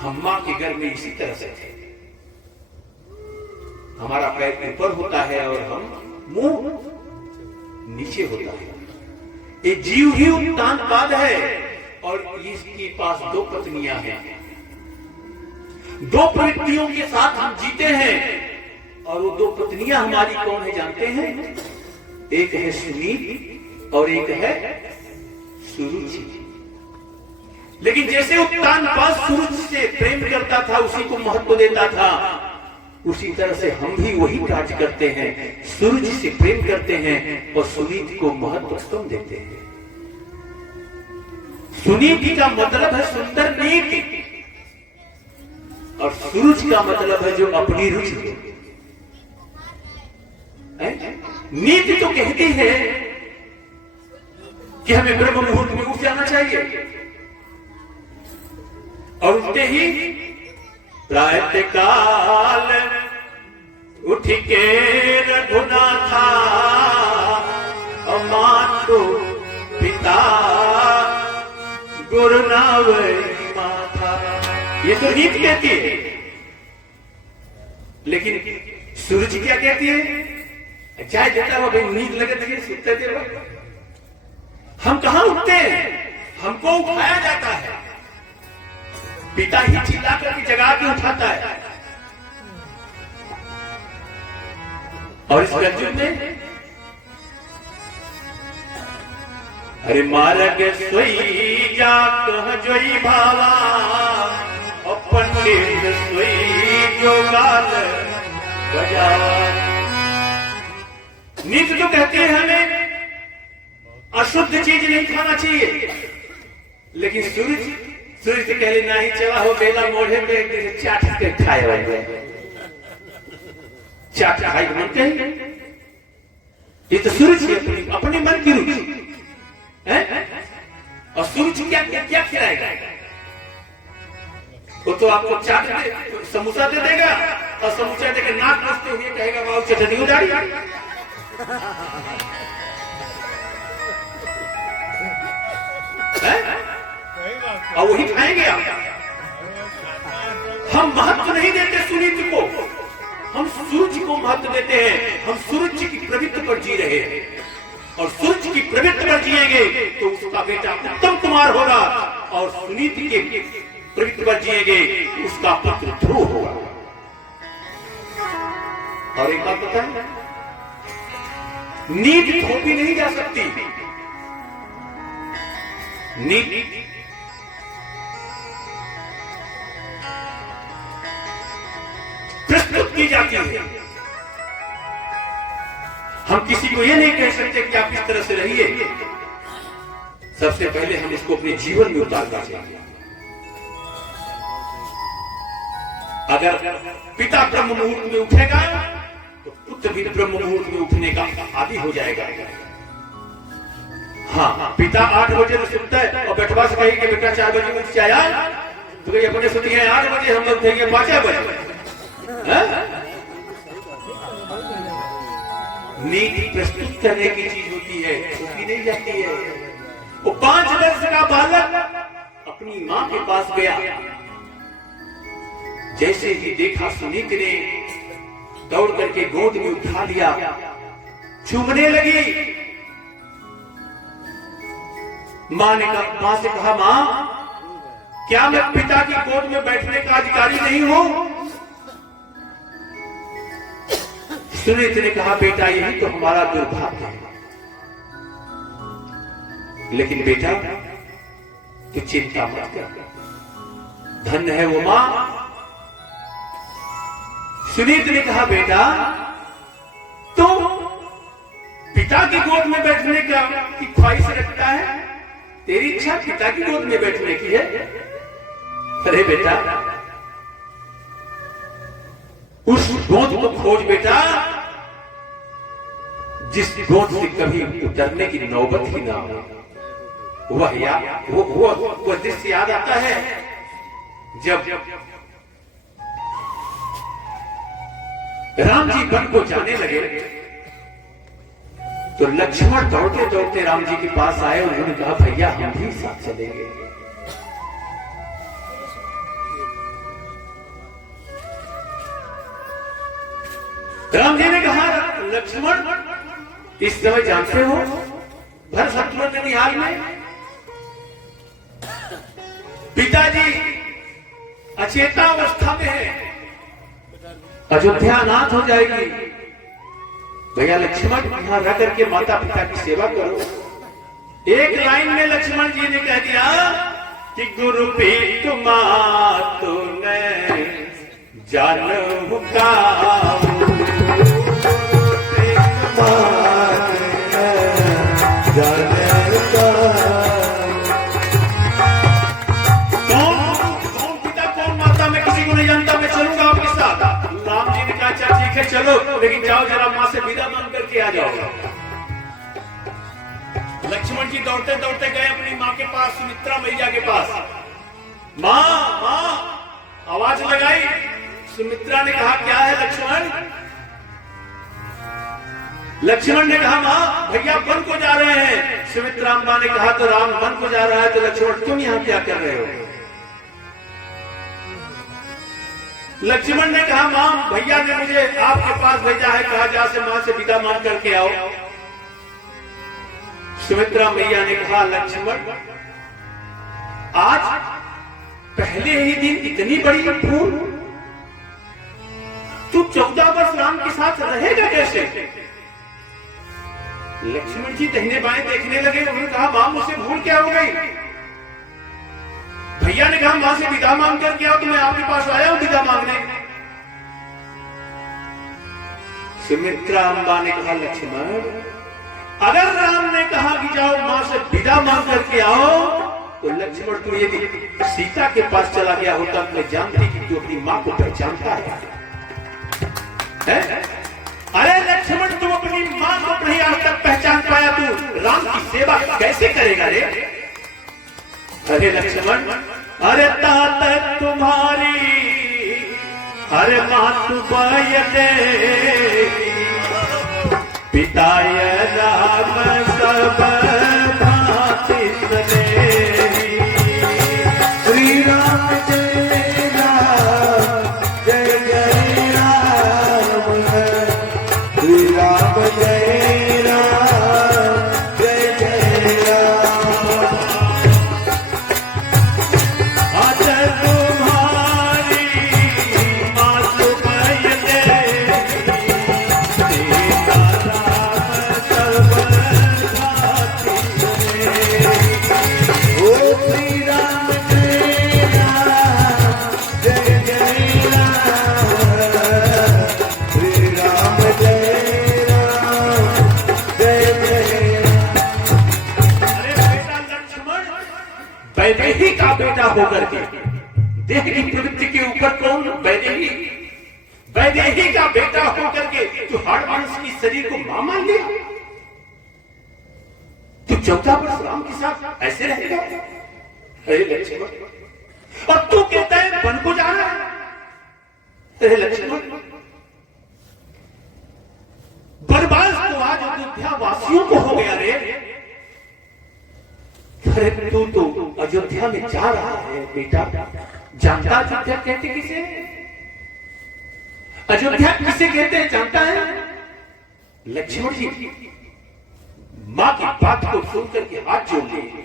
हम मां के घर में इसी तरह से थे। हमारा पैर ऊपर होता है और हम मुंह नीचे होता है। ये जीव ही उत्तानपाद है और इसके पास 2 पत्नियां हैं। 2 प्रवृत्तियों के साथ हम जीते हैं और वो 2 पत्नियां हमारी कौन है जानते हैं? एक है सुनीत और एक है सुरुचि। लेकिन जैसे उत्तानपाद सुरुचि से प्रेम करता था, उसी को महत्व देता था, उसी तरह से हम भी वही कार्य करते हैं। सुरुचि से प्रेम करते हैं और सुनीति को महत्व कम देते हैं। सुनीति का मतलब है सुंदर नीति और सुरुचि का मतलब है जो अपनी रुचि। नीति तो कहती है कि हमें ब्रह्म मुहूर्त में उठ जाना चाहिए और उठते ही प्रातःकाल उठ के रघुनाथा मातो पिता गुरुनाव माथा, ये तो नीति कहती है। लेकिन सूरज क्या कहती है? चाहे देता हो भाई, नींद लगे लगे सुनते थे। हम कहां उठते हैं? हमको उठाया जाता है। पिता ही चिल्ला करके जगा के उठाता है। और इस कलयुग में अरे मार्ग सोई जा कह जोई भावा और पंडित सोई जो गाल बजावा। नीति तो कहती है हमें अशुद्ध चीज नहीं खाना चाहिए, लेकिन सूरज से कह लेना ही चला हो बेला मोढ़े में चाट के खाए हुए चाट खाई बनते हैं। ये तो सूरज की अपनी मन की रुचि है। और सूरज क्या क्या खिलाएगा? वो तो आपको चाट समोसा दे देगा और समोसा देकर नाक नोचते हुए कहेगा बाबू चटनी उधारी। और वही खाएंगे आप। हम महत्व नहीं देते सुनीति को, हम सूरज को महत्व देते हैं। हम सूरज की प्रवृत्ति पर जी रहे हैं और सूरज की प्रवृत्ति पर जिएंगे तो उसका बेटा उत्तम कुमार होगा और सुनीति के प्रवृत्ति पर जिएंगे उसका पुत्र ध्रुव होगा। और एक बात पता है, नीति थोपी नहीं जा सकती। नीति प्रस्तुत की जाती है। हम किसी को यह नहीं कह सकते कि आप इस तरह से रहिए। सबसे पहले हम इसको अपने जीवन में उतारना चाहिए। अगर पिता ब्रह्म मुहूर्त में उठेगा तो पुत्र भी ब्रह्म मुहूर्त में उठने का आदि हो जाएगा। हाँ, पिता 8 बजे में सुनता है और बैठवा से कहेगी कि बेटा 4 बजे उठ जाया तो कहीं अपने सुती है 8 बजे, हम लोग उठेंगे 5 बजे। नीति प्रस्तुत करने की चीज होती है, छुपी नहीं जाती है। वो 5 वर्ष का बालक अपनी मां के पास गया। जैसे ही देखा सुनीत ने दौड़ करके गोद में उठा लिया, चूमने लगी। मां से कहा, मां क्या मैं पिता की गोद में बैठने का अधिकारी नहीं हूं? सुनीत ने कहा, बेटा यही तो हमारा दुर्भाग्य है। लेकिन बेटा तू चिंता मत कर, धन्य है वो मां। सुनीत ने कहा बेटा तो पिता की गोद में बैठने की ख्वाहिश रखता है, तेरी इच्छा पिता की गोद में बैठने की है। अरे बेटा उस गोद को खोज बेटा जिस गोद से कभी उतरने की नौबत ही ना हो। वो दृश्य याद आता है जब राम जी वन को जाने लगे तो लक्ष्मण दौड़ते दौड़ते राम जी के पास आए। उन्होंने कहा भैया हम भी साथ चलेंगे। राम जी ने कहा लक्ष्मण इस समय जानते हो भर शत्रुघ्न ननिहाल में पिताजी अचेता अवस्था में है, अयोध्या अनाथ हो जाएगी। भैया लक्ष्मण यहां रह करके माता पिता की सेवा करो। एक लाइन में लक्ष्मण जी ने कह दिया कि गुरु पीठ मातु ने जानू का चलो, लेकिन जाओ जरा मां से विदा मांग करके आ जाओ। लक्ष्मण जी दौड़ते दौड़ते गए अपनी मां के पास, सुमित्रा मैया के पास। मां मां आवाज लगाई। सुमित्रा ने कहा क्या है लक्ष्मण? लक्ष्मण ने कहा मां भैया वन को जा रहे हैं। सुमित्रा अम्बा ने कहा तो राम वन को जा रहा है तो लक्ष्मण तुम यहां क्या कर रहे हो? लक्ष्मण ने कहा मां भैया ने मुझे आपके पास भेजा है, कहा जा से मां से विदा मांग करके आओ। सुमित्रा मैया ने कहा लक्ष्मण आज पहले ही दिन इतनी बड़ी भूल, तू 14 वर्ष राम के साथ रहेगा कैसे? लक्ष्मण जी दाहिने बाएं देखने लगे। उन्होंने कहा मां मुझसे भूल क्या हो गई? भैया ने कहा मां से विदा मांग करके आओ तो मैं आपके पास आया हूं विदा मांगने। सुमित्रा अम्बा ने कहा लक्ष्मण अगर राम ने कहा कि जाओ मां से विदा मांग करके आओ तो लक्ष्मण तू यदि सीता के पास चला गया होता तो मैं जानती कि तू अपनी मां को पहचानता है? अरे लक्ष्मण तुम अपनी मां को नहीं आज तक पहचान पाया, तू राम की सेवा कैसे करेगा रे? अरे लक्ष्मण अरे तात तुम्हारी अरे मातु बयदे पिताय राम सब भांति सने। श्री राम जय राम जय जय राम, श्री राम जय राम जय जय राम। वैदेही का बेटा होकर के देह की प्रवृत्ति के ऊपर कौन वैदेही, वैदेही का बेटा होकर के तू हड़वंश की शरीर को मां मान लिया? तू 14 वर्ष राम के साथ ऐसे रहेगा? अरे लक्ष्मण और तू कहता है वन को जाना है? अरे लक्ष्मण बर्बाद तो आज अयोध्या वासियों को हो गया रे। अरे तू तो अयोध्या में जा रहा है बेटा, जानता अयोध्या कहते किसे? अयोध्या किसे कहते हैं जानता है? लक्ष्मण जी मां की बात को सुनकर के हाथ जोड़ लिए।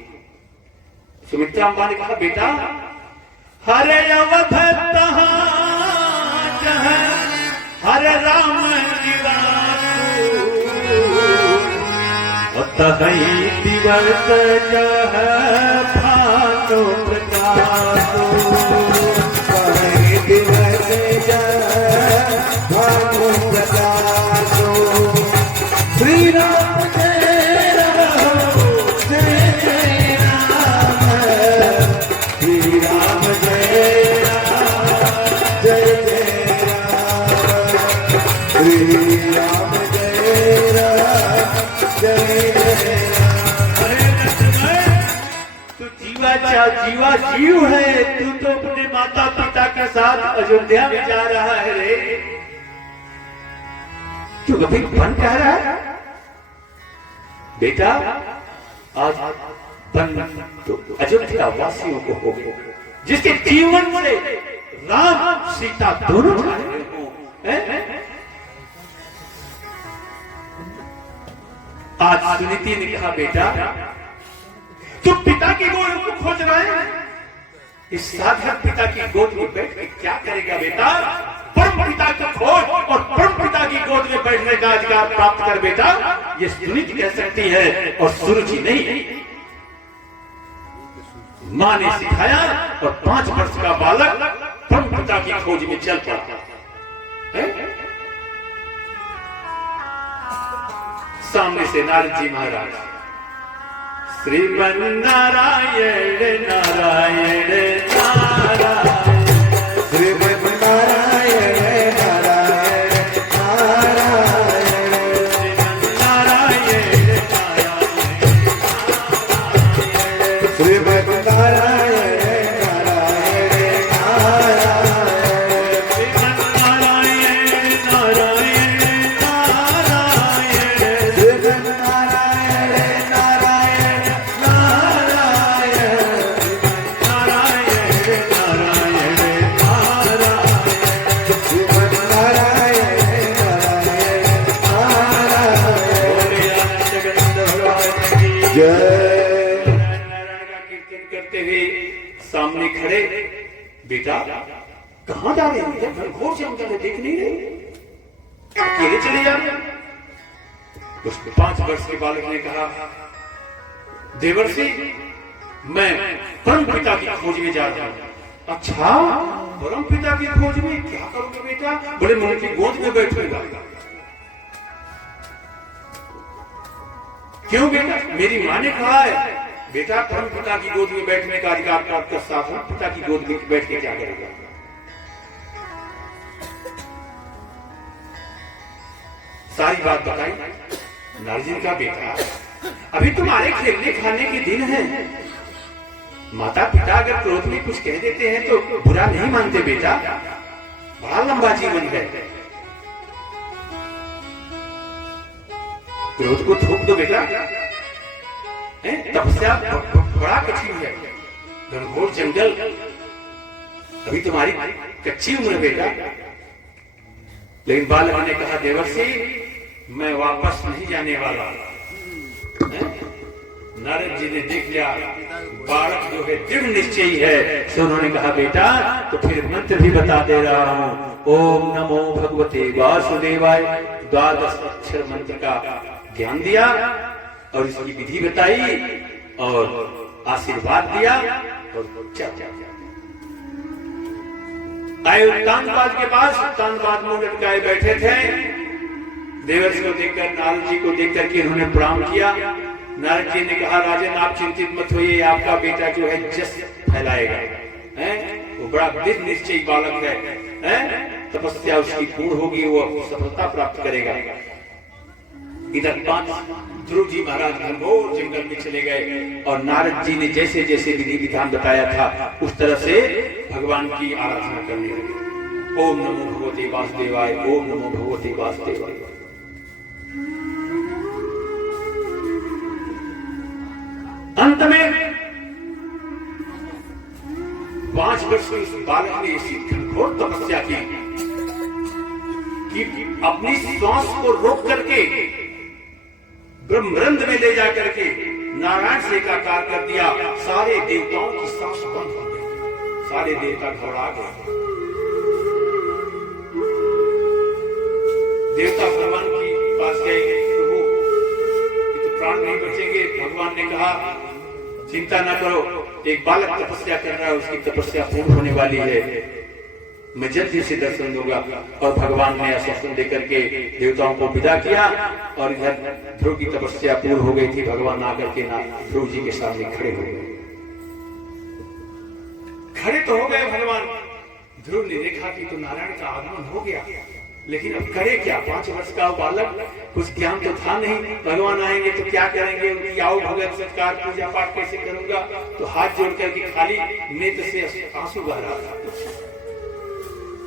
सुमित्रा अम्बा ने कहा बेटा हरे अवध हरे राम निवास तहई दिवस जह भानु प्रकाशो तहई दिवस जह भानु प्रकाशो श्री राम जय राम जय राम श्री राम जय राम जय राम श्री राम जय राम जय तू जीवा जीव है। तू तो अपने माता पिता के साथ अयोध्या में जा रहा है रे। तू कभी बन कह रहा है बेटा? आज बन तो अयोध्या वासियों को हो, जिसके जीवन से राम सीता दोनों छाए हों। आज सुनीति ने कहा बेटा तुम पिता की गोद को खोज रहे हैं। इस साधक पिता की गोद में बैठ के क्या करेगा बेटा? परम पिता को खोज और परम पिता की गोद में बैठने का अधिकार प्राप्त कर बेटा। ये सुनीति कह सकती है और सुरुचि नहीं। मां ने सिखाया और 5 वर्ष का बालक परम पिता की खोज में चल पड़ा। सामने से नारद जी महाराज श्रीमन नारायण नारायण नारायण श्रीमन नारायण नारायण नारायण नारायण श्रीमन नारायण नारायण नारायण नारायण नारायण नारायण श्रीमन नारायण नारायण श्रीमन नारायण नारायण नारायण जय नारायण का कीर्तन करते हुए सामने खड़े बेटा कहां जा रहे हैं? घनघोर जंगल है, देख नहीं रहे? अकेले चले जा रहे? उस 5 वर्ष के बालक ने कहा देवर्षि मैं परम पिता की खोज में जा रहा हूं। अच्छा परम पिता की खोज में क्या करोगे बेटा? बड़े मन की गोद में बैठूंगा। क्यों बेटा? मेरी मां ने कहा है बेटा परम पिता की गोद में बैठने का अधिकार प्राप्त कर साथ पिता की गोद में बैठ के क्या करेगा? सारी बात बताई। नारद का बेटा अभी तुम्हारे खेलने खाने के दिन है। माता पिता अगर क्रोध में कुछ कह देते हैं तो बुरा नहीं मानते बेटा। बड़ा लंबा जीवन है, क्रोध को थूक दो बेटा। तपस्या बड़ा कठिन है, घनघोर जंगल, अभी तुम्हारी कच्ची उम्र बेटा। लेकिन बालक ने कहा देवर्षि मैं वापस नहीं जाने वाला। नारद जी ने देख लिया बालक जो है दृढ़ निश्चयी है, तो उन्होंने कहा बेटा तो फिर मंत्र भी बता दे रहा हूं। ओम नमो भगवते वासुदेवाय 12 अक्षर मंत्र का ज्ञान दिया और इसकी विधि बताई और आशीर्वाद दिया और चल आए उत्तानपाद के पास। उत्तानपाद मुंह लटकाए बैठे थे। देवर्षि को देखकर नारद जी को देखकर के उन्होंने प्रणाम किया। नारद जी ने कहा राजन आप चिंतित मत होइए, आपका बेटा जो है जस फैलाएगा। वो बड़ा दृढ़ निश्चयी बालक है, तपस्या उसकी पूर्ण होगी, वो सफलता प्राप्त करेगा। इधर 5 ध्रुव जी महाराज घनघोर जंगल में चले गए और नारद जी ने जैसे जैसे विधि विधान बताया था उस तरह से भगवान की आराधना करने लगे। ओम नमो भगवते वासुदेवाय, ओम नमो भगवते वासुदेवाय। अंत में 5 वर्ष के उस बालक ने ऐसी घनघोर तपस्या की कि अपनी श्वास को रोक करके ब्रह्मरंध्र में ले जाकर के नारायण से एकाकार कर दिया। सारे देवताओं की सांस बंद हो गई, सारे देवता घबरा गए। देवता भगवान के पास गए, प्रभु ये तो प्राण नहीं बचे, भगवान ने कहा चिंता न करो, एक बालक तपस्या कर रहा है, उसकी तपस्या पूर्ण होने वाली है, मैं जल्दी से दर्शन दूंगा। और भगवान ने आश्वासन देकर के देवताओं को विदा किया और इधर ध्रुव की तपस्या पूर्ण हो गई थी। भगवान आकर के ना ध्रुव जी के सामने खड़े हो गए। खड़े तो हो गए भगवान। ध्रुव ने देखा कि तो नारायण का आगमन हो गया, लेकिन अब करे क्या? 5 वर्ष का बालक, कुछ ज्ञान तो था नहीं। भगवान आएंगे तो क्या करेंगे? उनकी आओ भगत सत्कार पूजा पाठ कैसे करूंगा? तो हाथ जोड़ करके खाली नेत्र से आंसू बह रहा था।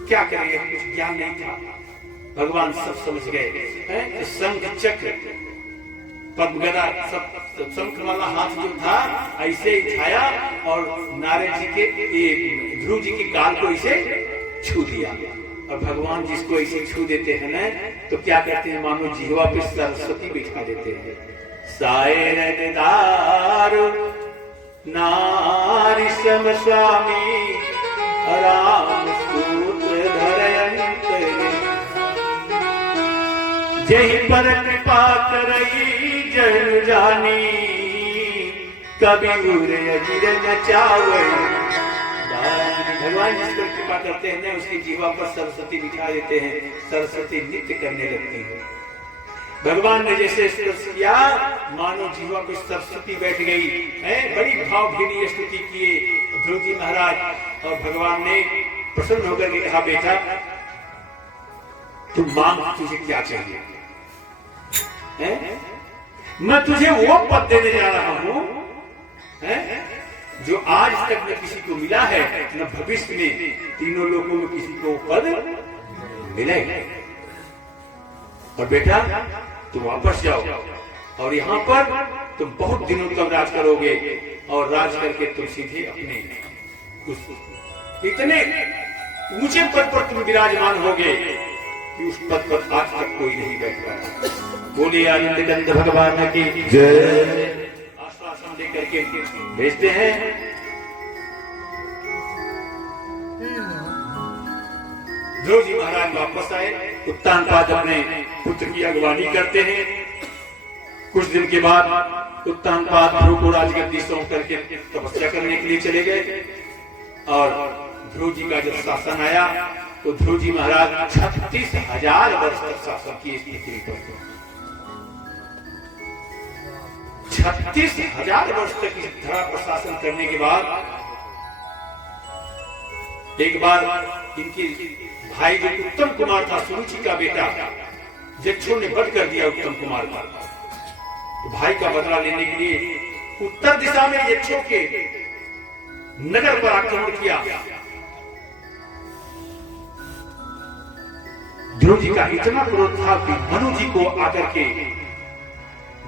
क्या करेंगे? कुछ ज्ञान नहीं था। भगवान सब समझ गए। शंख चक्र पद्मगदा सब शंख वाला हाथ जो था ऐसे ही छाया और नारद जी के ध्रुव जी के गाल को ऐसे छू दिया। और भगवान जिसको ऐसे छू देते हैं ना, तो क्या कहते हैं? मानो जिह्वा पे सरस्वती बिठा देते हैं। सायरदार नारी सम स्वामी राम सूत्र धरयंत जही पर कृपा करई जन जानी कभी उरे अजीर न चावे। भगवान जिस पर कृपा करते हैं ना, उसकी जीवा पर सरस्वती बिठा देते हैं। सरस्वती नृत्य करने लगती है। भगवान ने जैसे स्पर्श किया, मानो जीवा पर सरस्वती बैठ गई है। बड़ी भावभीनी स्तुति किए ध्रुव जी महाराज। और भगवान ने प्रसन्न होकर के कहा, बेटा तू मांग, तुझे क्या चाहिए? मैं तुझे वो पद देने जा रहा हूं जो आज तक न किसी को मिला है, न भविष्य में तीनों लोगों में किसी को पद मिलेगा। और बेटा तुम वापस जाओ और यहाँ पर तुम बहुत दिनों तक राज करोगे और राज करके तुम सीधे अपने इतने ऊंचे पद पर तुम विराजमान होगे कि उस पद पर आज तक कोई नहीं बैठ पाया। बोलिए आनंद कंद भगवान की जय। आश्वासन देकर के भेजते हैं। ध्रुव जी महाराज वापस आए। उत्तानपाद अपने पुत्र की अगवानी करते हैं। कुछ दिन के बाद उत्तानपाद ध्रुव को राजगद्दी सौंप करके तपस्या करने के लिए चले गए। और ध्रुव जी का जब शासन आया तो ध्रुव जी महाराज 36,000 वर्ष तक शासन किए इस पृथ्वी पर। 36,000 वर्ष तक इस धरा पर शासन करने के बाद एक बार इनके भाई जो उत्तम कुमार था, सुरुचि का बेटा, यक्षों ने वध कर दिया उत्तम कुमार का। तो भाई का बदला लेने के लिए उत्तर दिशा में यक्षों के नगर पर आक्रमण किया। ध्रुव जी का इतना क्रोध था कि मनु जी को आकर के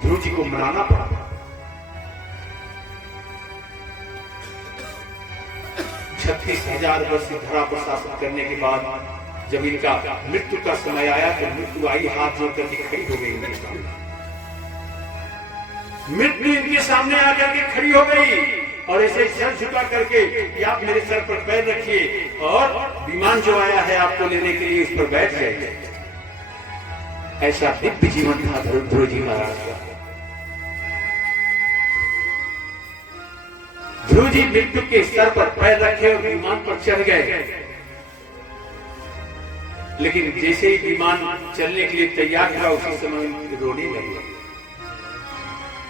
ध्रुव जी को मराना पड़ा। 36,000 वर्ष धरा पर शासन करने के बाद जब इनका मृत्यु का समय आया तो मृत्यु आई हाथ जोड़ करके खड़ी हो गई इनके सामने। मृत्यु इनके सामने आकर के खड़ी हो गई और ऐसे सर झुका करके कि आप मेरे सर पर पैर रखिए और विमान जो आया है आपको लेने के लिए उस पर बैठ जाइए। ऐसा दिव्य जीवन था ध्रुव जी महाराज का। ध्रुव जी मृत्यु के सर पर पैर रखे और विमान पर चढ़ गए। लेकिन जैसे ही विमान चलने के लिए तैयार हुआ उसी समय रोने लगे।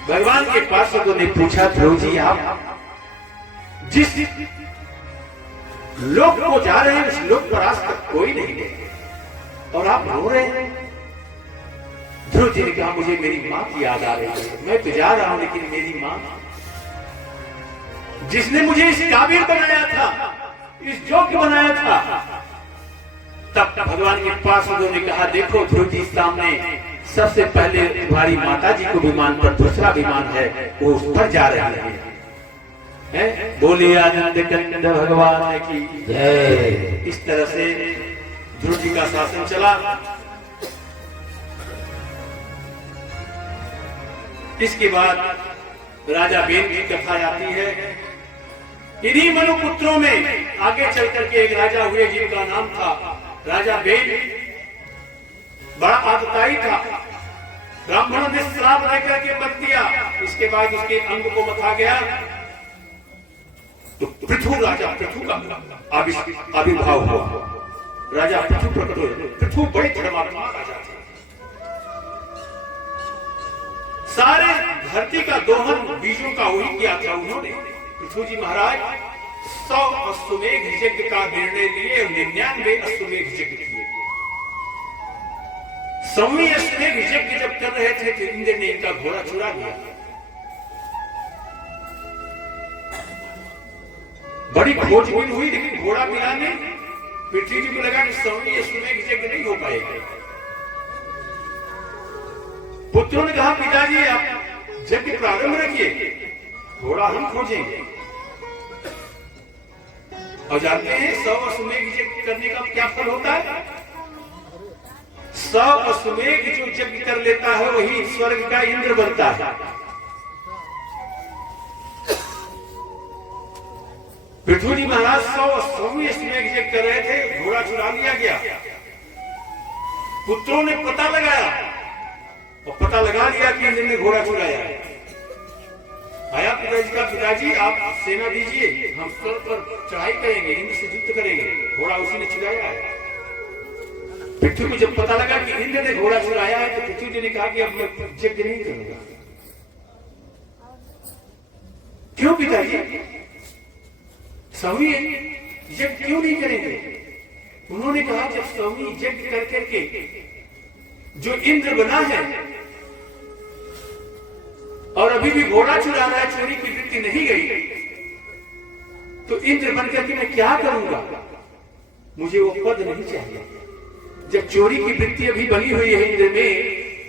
भगवान के पार्षदों ने पूछा, ध्रुव जी आप जिस लोक को जा रहे हैं उस लोक पर आज तक कोई नहीं गए और आप रो रहे हैं। ध्रुव जी ने कहा, मुझे मेरी मां की याद आ रही है। मैं तो जा रहा हूं लेकिन मेरी मां जिसने मुझे इस काबिल बनाया था, इस योग्य बनाया था। तब भगवान के पार्षदों ने कहा, देखो ध्रुव जी सामने सबसे पहले तुम्हारी माता जी को विमान पर दूसरा विमान है वो उस पर जा रहे हैं। बोलिए आनंद कंद भगवान की जय। इस तरह से ध्रुव जी का शासन चला। इसके बाद राजा बेन की कथा आती है। इन्हीं मनुपुत्रों में आगे चल करके एक राजा हुए जिनका नाम था राजा बेन। बड़ा आतताई था। ब्राह्मणों ने श्राप लेकर के मत दिया, इसके बाद उसके अंग को मथा गया तो पृथु राजा पृथु का आविर्भाव हुआ। राजा पृथु प्रकट हुए। पृथु बड़े धर्मात्मा राजा थे। सारे धरती का दोहन बीजों का वही किया था उन्होंने। पृथु जी महाराज 100 अश्वमेघ यज्ञ का निर्णय लिए, 99 अश्वमेघ यज्ञ किए। 100वें अश्वमेघ यज्ञ जब कर रहे थे तो इंद्र ने इनका घोड़ा चुरा लिया। बड़ी खोजबीन हुई लेकिन घोड़ा मिला नहीं। पृथ्वी जी को लगा कि 100वें अश्वमेघ यज्ञ नहीं हो पाएगा। पुत्रों ने कहा पिताजी आप यज्ञ प्रारंभ रखिए, घोड़ा हम खोजेंगे। और जानते हैं 100 अश्वमेघ यज्ञ करने का क्या फल होता है? 100 अश्वमेघ जो यज्ञ कर लेता है वही स्वर्ग का इंद्र बनता है। पृथ्वी जी महाराज 100 अश्वमेघ यज्ञ कर रहे थे, घोड़ा चुरा लिया गया। पुत्रों ने पता लगाया और पता लगा लिया कि इंद्र ने घोड़ा चुराया है। आया पिताजी का, पिताजी आप सेना दीजिए, हम स्वर्ग पर चढ़ाई करेंगे, इंद्र से युद्ध करेंगे, घोड़ा उसी ने चुराया है। पृथ्वी को जब पता लगा कि इंद्र ने घोड़ा चुराया है तो पृथ्वी जी ने कहा कि अब मैं यज्ञ नहीं करूंगा। क्यों पिताजी? 100वें यज्ञ क्यों नहीं करेंगे? उन्होंने कहा जब 100वें यज्ञ कर करके जो इंद्र बना है और अभी भी घोड़ा चुरा रहा है, चोरी की वृत्ति नहीं गई, तो इंद्र बनकर के मैं क्या करूंगा? मुझे वो पद नहीं चाहिए। जब चोरी की वृत्ति अभी बनी हुई है इंद्र में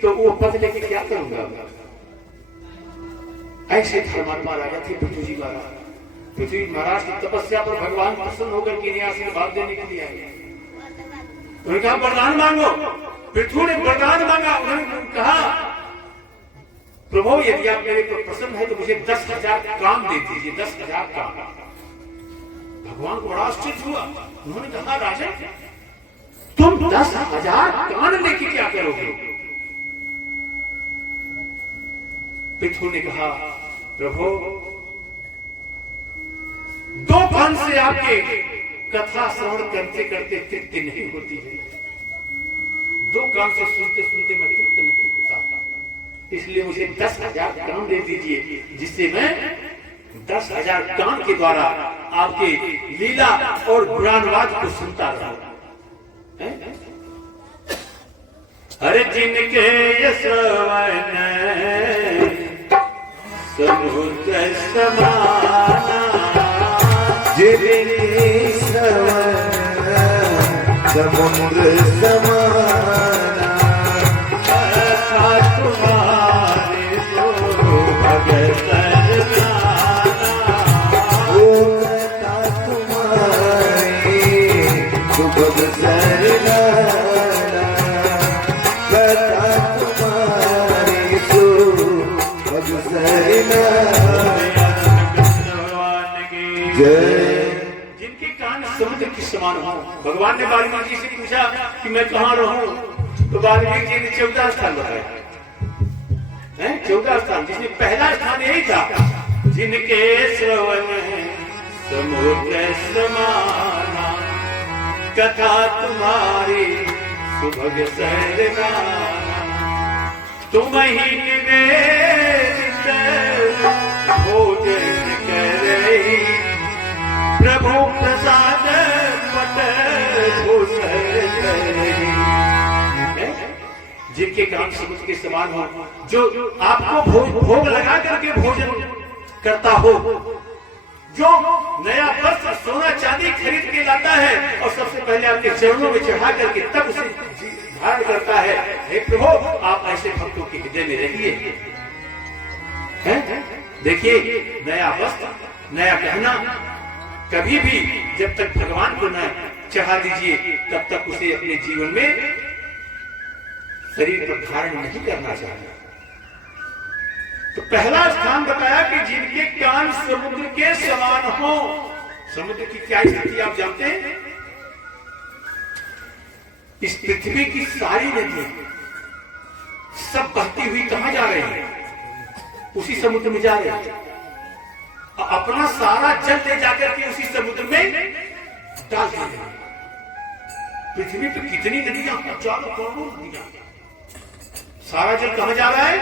तो वो पद लेके क्या करूंगा? ऐसे धर्मात्मा राजा थे पृथ्वी जी महाराज। पृथ्वी महाराज की तपस्या पर भगवान प्रसन्न होकर के आशीर्वाद देने के लिए आए। उन्होंने कहा वरदान मांगो। पृथ्वी ने वरदान मांगा। उन्होंने कहा प्रभु यदि आप मेरे पर प्रसन्न है तो मुझे 10,000 काम दे दीजिए, 10,000 काम। भगवान को बड़ा आश्चर्य हुआ। उन्होंने कहा राजा तुम 10,000 कान लेके क्या करोगे? पृथ्वी ने कहा प्रभु 2 कान से आपके कथा श्रवण करते करते तृप्ति नहीं होती है। 2 कान से सुनते सुनते मैं तृप्त नहीं होता, इसलिए मुझे 10,000 कान दे दीजिए जिससे मैं 10,000 कान के द्वारा आपके लीला और गुणानुवाद को सुनता रहूं। अरे जिनके श्रवण समुद्र समाना, जिनके श्रवण समुद्र समाना, कथा तुम्हारे तो भगत वो कथा तुम्हारी सुभग सरलाना, कथा तुम्हारी सुभग सरलाना। जय। जिनके कान समुद्र के समान हो। भगवान ने वाल्मीकि जी से पूछा कि मैं कहाँ रहूं, तो वाल्मीकि जी ने 14 स्थान बताया है। 14 स्थान, जिसमें पहला स्थान यही था जिनके श्रवण समुद्र समाना, कथा तुम्हारी सुभग सरलाना, तुम ही निवेदित भोजन कर रही, प्रभु प्रसाद पट भूषण कर रही। जिनके कान समुद्र के समान हो, जो आपको भोग लगा करके भोजन करता हो, जो नया वस्त्र सोना चांदी खरीद के लाता है और सबसे पहले आपके चरणों में चढ़ा करके तब उसे धारण करता है। हे प्रभु आप ऐसे भक्तों के हृदय में रहिए। देखिए नया वस्त्र नया गहना कभी भी जब तक भगवान को न चढ़ा दीजिए तब तक उसे अपने जीवन में शरीर पर धारण नहीं करना चाहिए। तो पहला स्थान बताया कि जिनके कान समुद्र के समान हो। समुद्र की क्या स्थिति आप जानते हैं? इस पृथ्वी की सारी नदियां सब बहती हुई कहां जा रही हैं? उसी समुद्र में जा रहे हैं। अपना सारा जल ले जाकर के उसी समुद्र में डाल दिए। पृथ्वी पर कितनी नदियां, चारों करोड़ों नदियां, सारा जल कहां जा रहा है?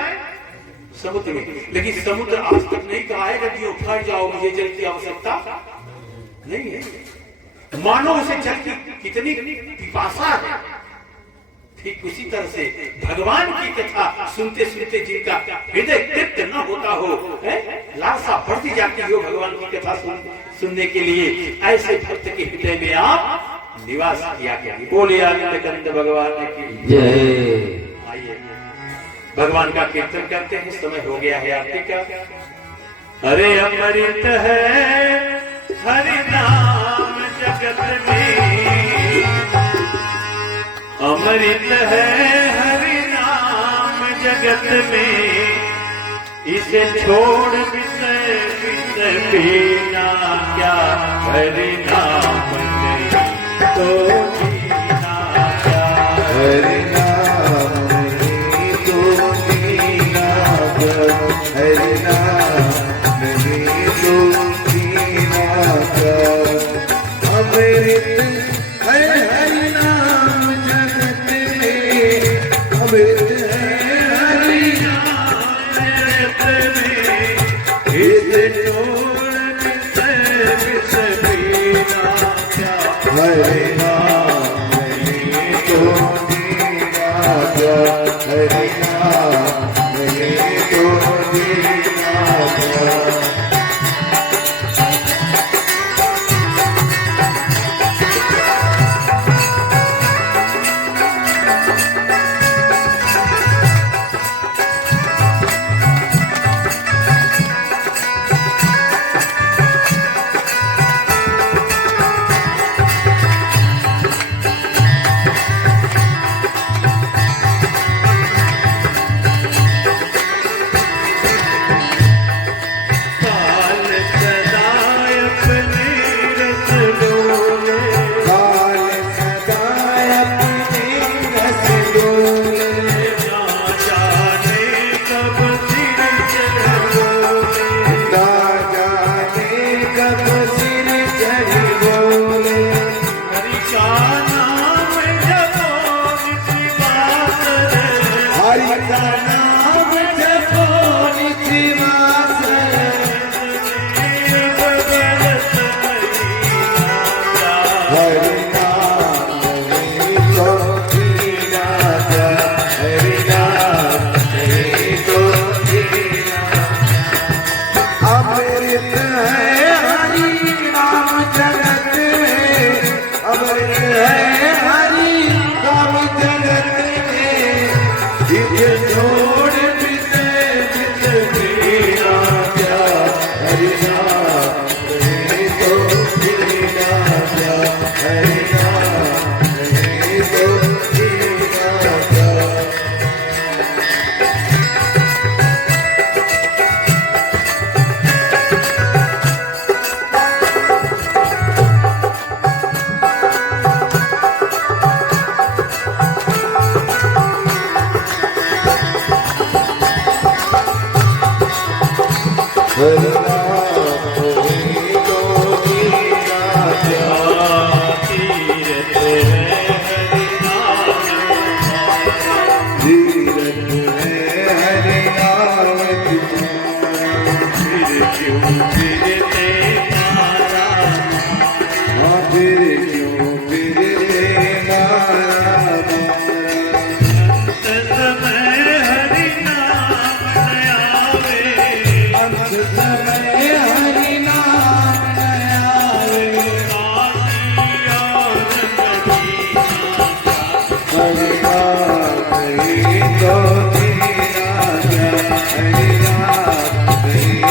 समुद्र में। लेकिन समुद्र आज तक नहीं कहा है नदियों फट जाओ, मुझे जल की आवश्यकता नहीं है। मानो उसे जल की कितनी पिपासा है। ठीक उसी तरह से भगवान की कथा सुनते सुनते जिनका हृदय तृप्त न होता हो, लालसा बढ़ती जाती हो भगवान की कथा सुनने के लिए, ऐसे भक्त के हृदय में आप निवास किया करिए। बोलिए आनंद कंद भगवान की जय। आइए भगवान का कीर्तन करते हैं। समय हो गया है आरती का। अरे अमृत है हरि नाम जगत में, अमृत है हरि नाम जगत में, इसे छोड़ विषय विषय पीना क्या, हरि नाम नहीं तो जीना क्या, हरि नाम नहीं तो जीना क्या, हरि नाम नहीं तो जीना क्या। अमृत है हरि नाम जगत में, अमृत है हरि नाम जगत में, इसे छोड़ विषय विषय पीना क्या, हरि नाम नहीं तो जीना क्या, हरि नाम नहीं तो जीना क्या। हरि नाम नहीं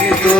तो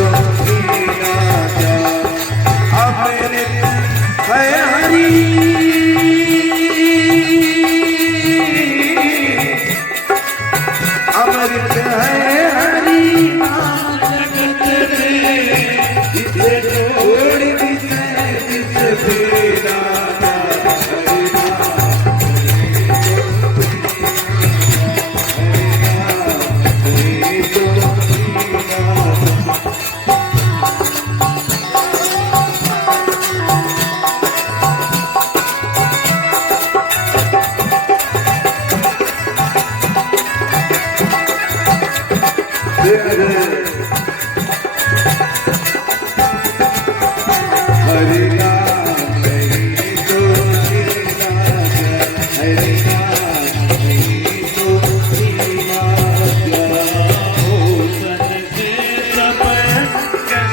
हरि नाम नहीं तो जीना क्या, हरि नाम नहीं तो जीना क्या। भूषण से सब अंग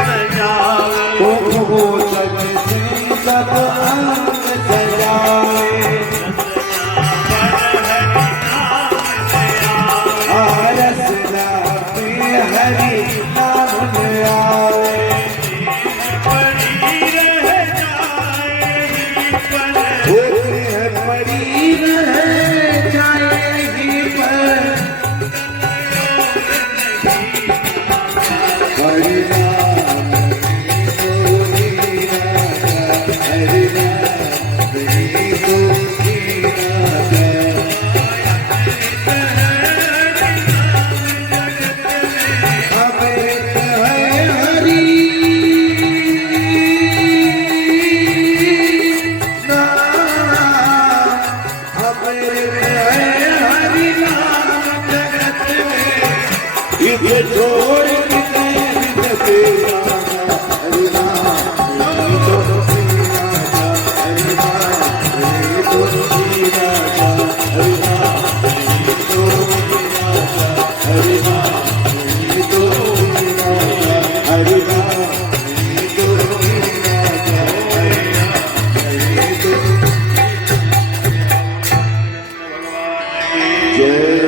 सजावे, भूषण से सब अंग सजाए, रसना में हरि नाम आवे। पड़ी रह जाएगी पर हरि नाम नहीं तो जीना क्या, हरि नाम नहीं तो जीना क्या। अमृत है हरि नाम, अमृत है हरि नाम जगत में, इसे छोड़ के जगते हरि नाम नहीं तो जीना क्या, हरि नाम नहीं तो जीना क्या, हरि नाम नहीं तो जीना क्या, हरि नाम नहीं तो जीना क्या, हरि नाम नहीं तो जीना क्या, हरि नाम नहीं तो। जय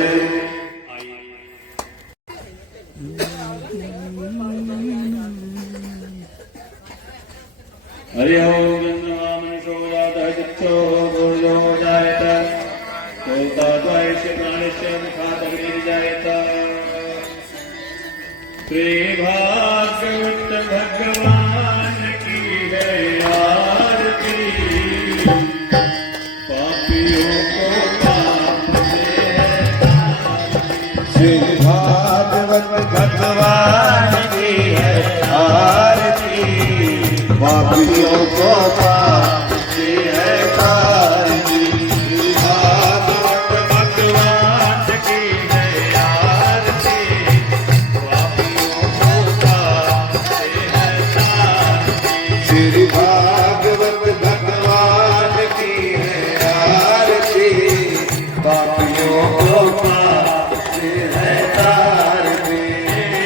हरि ओम नमो जातः चित्तो गुरुजो जायत कोताद्वैष्य प्राणिश्च मुखादग्निर्जायत। श्री भागवत भगवान की है आरती, पापियों को पाप से है श्री भागवत भगवान की है आरती, पापियों को पाप से है तारती। श्री भागवत भगवान की है आरती, पापियों को पाप से है तारती। श्री भागवत भगवान की है आरती, पापियों को पाप से है तारती।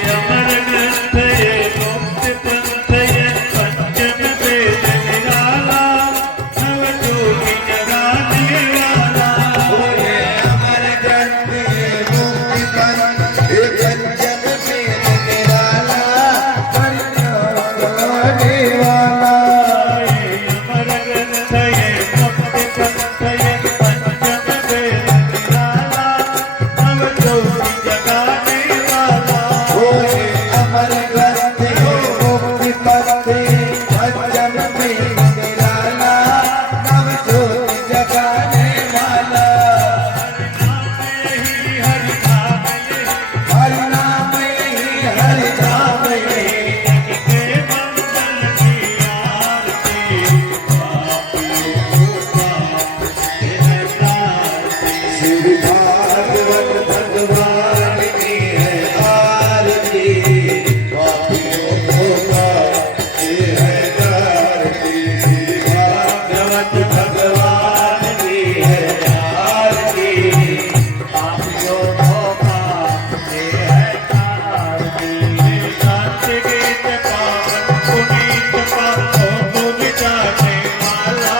अमर ग्रंथ ये मुक्ति पंथ ये पंचम वेद निराला, नवजोगी जगाने वाला। ये अमर ग्रंथ ये मुक्ति पंथ ये पंचम वेद निराला, बनाने वाला। अमर ग्रंथ ये मुक्ति पंथ ये पंचम वेद निराला, नवजोगी जगाने वाला। ये अमर ग्रंथ ये मुक्ति पंथ ये पंचम वेद निराला, नवजोत जगाने वाला। हरि नाम हरि नाम यही, हरि नाम यही, के मंगल की आरती, पापियों को पाप से है तारती। श्री भागवत भगवान की है आरती, पापियों को पाप से है तारती। श्री भागवत भगवान की है आरती, पापियों को पाप से है तारती। शांति गीत पावन पुनीत पापों को मिटाने वाला,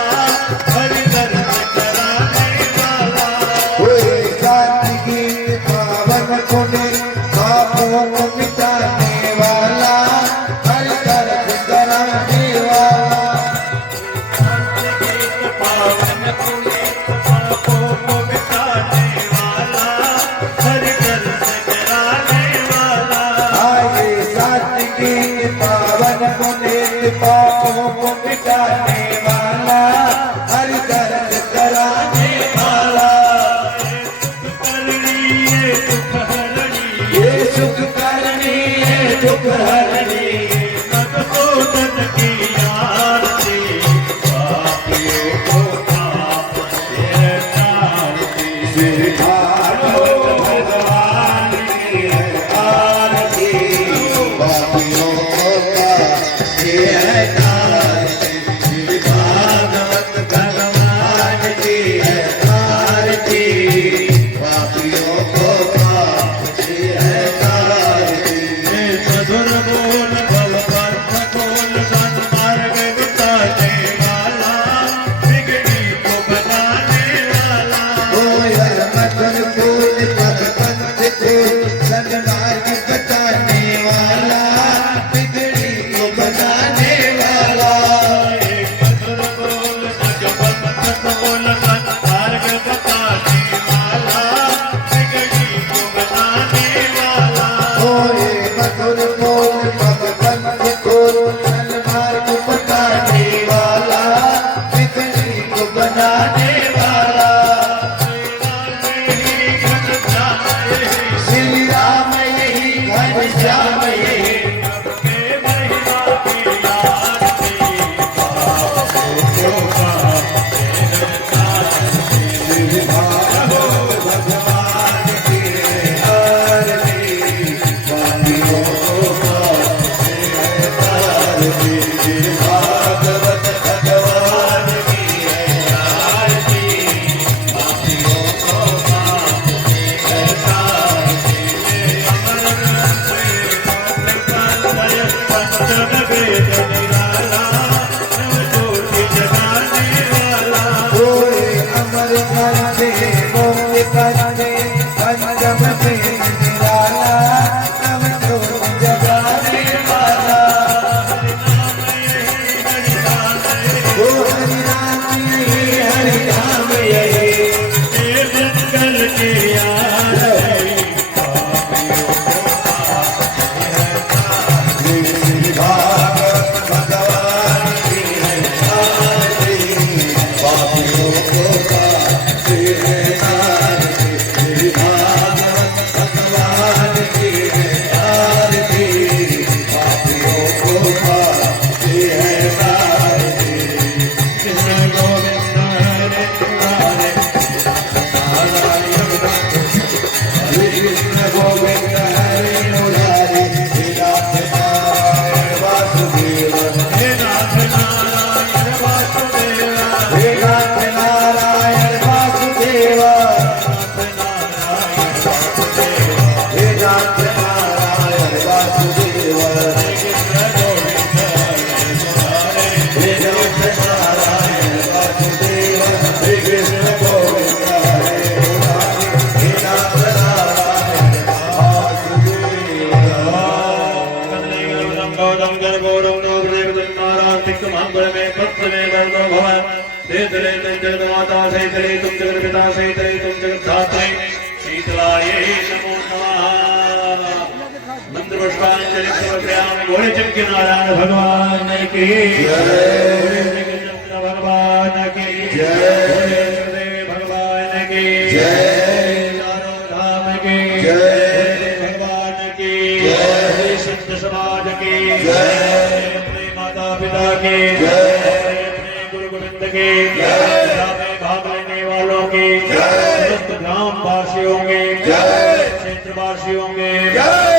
हरि दर्शन कराने वाला। हुए शांति गीत पावन पुनीत पापों को मिटाने वाला, हरि दर्द कराने वाला। पावन पुनीत पापों को मिटाने वाला, हरि दर्द कराने वाला। आए शांति गीत पावन पुनीत पापों को मिटाने वाला, हरि दर्द कराने वाला। करनी ये दुख हरणी, ये सुख करने श्याम ये माता सहितले तुम जगत पिता सहितले तुम जगत धात्रे शीतलाये नमो नमः। मंत्र पुष्पांजलि समर्पयामि। बोले चंकी नारायण भगवान की जय, भगवान की जय, भगवान की जय, चारों धाम की जय, भगवान की जय, संत समाज की जय, अपने माता पिता की जय, अपने गुरु गोविंद की जय, भाग लेने वालों की जय, ग्राम वासियों की जय, क्षेत्र वासियों की जय,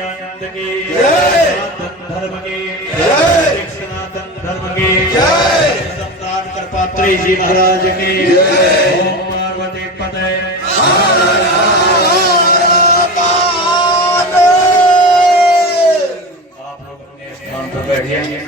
आनंद की जय, सनातन धर्म की जय, सनातन धर्म की जय, संतान करपात्री जी महाराज की जय। ओम पार्वती पते। आप लोग अपने स्थान पर बैठिए।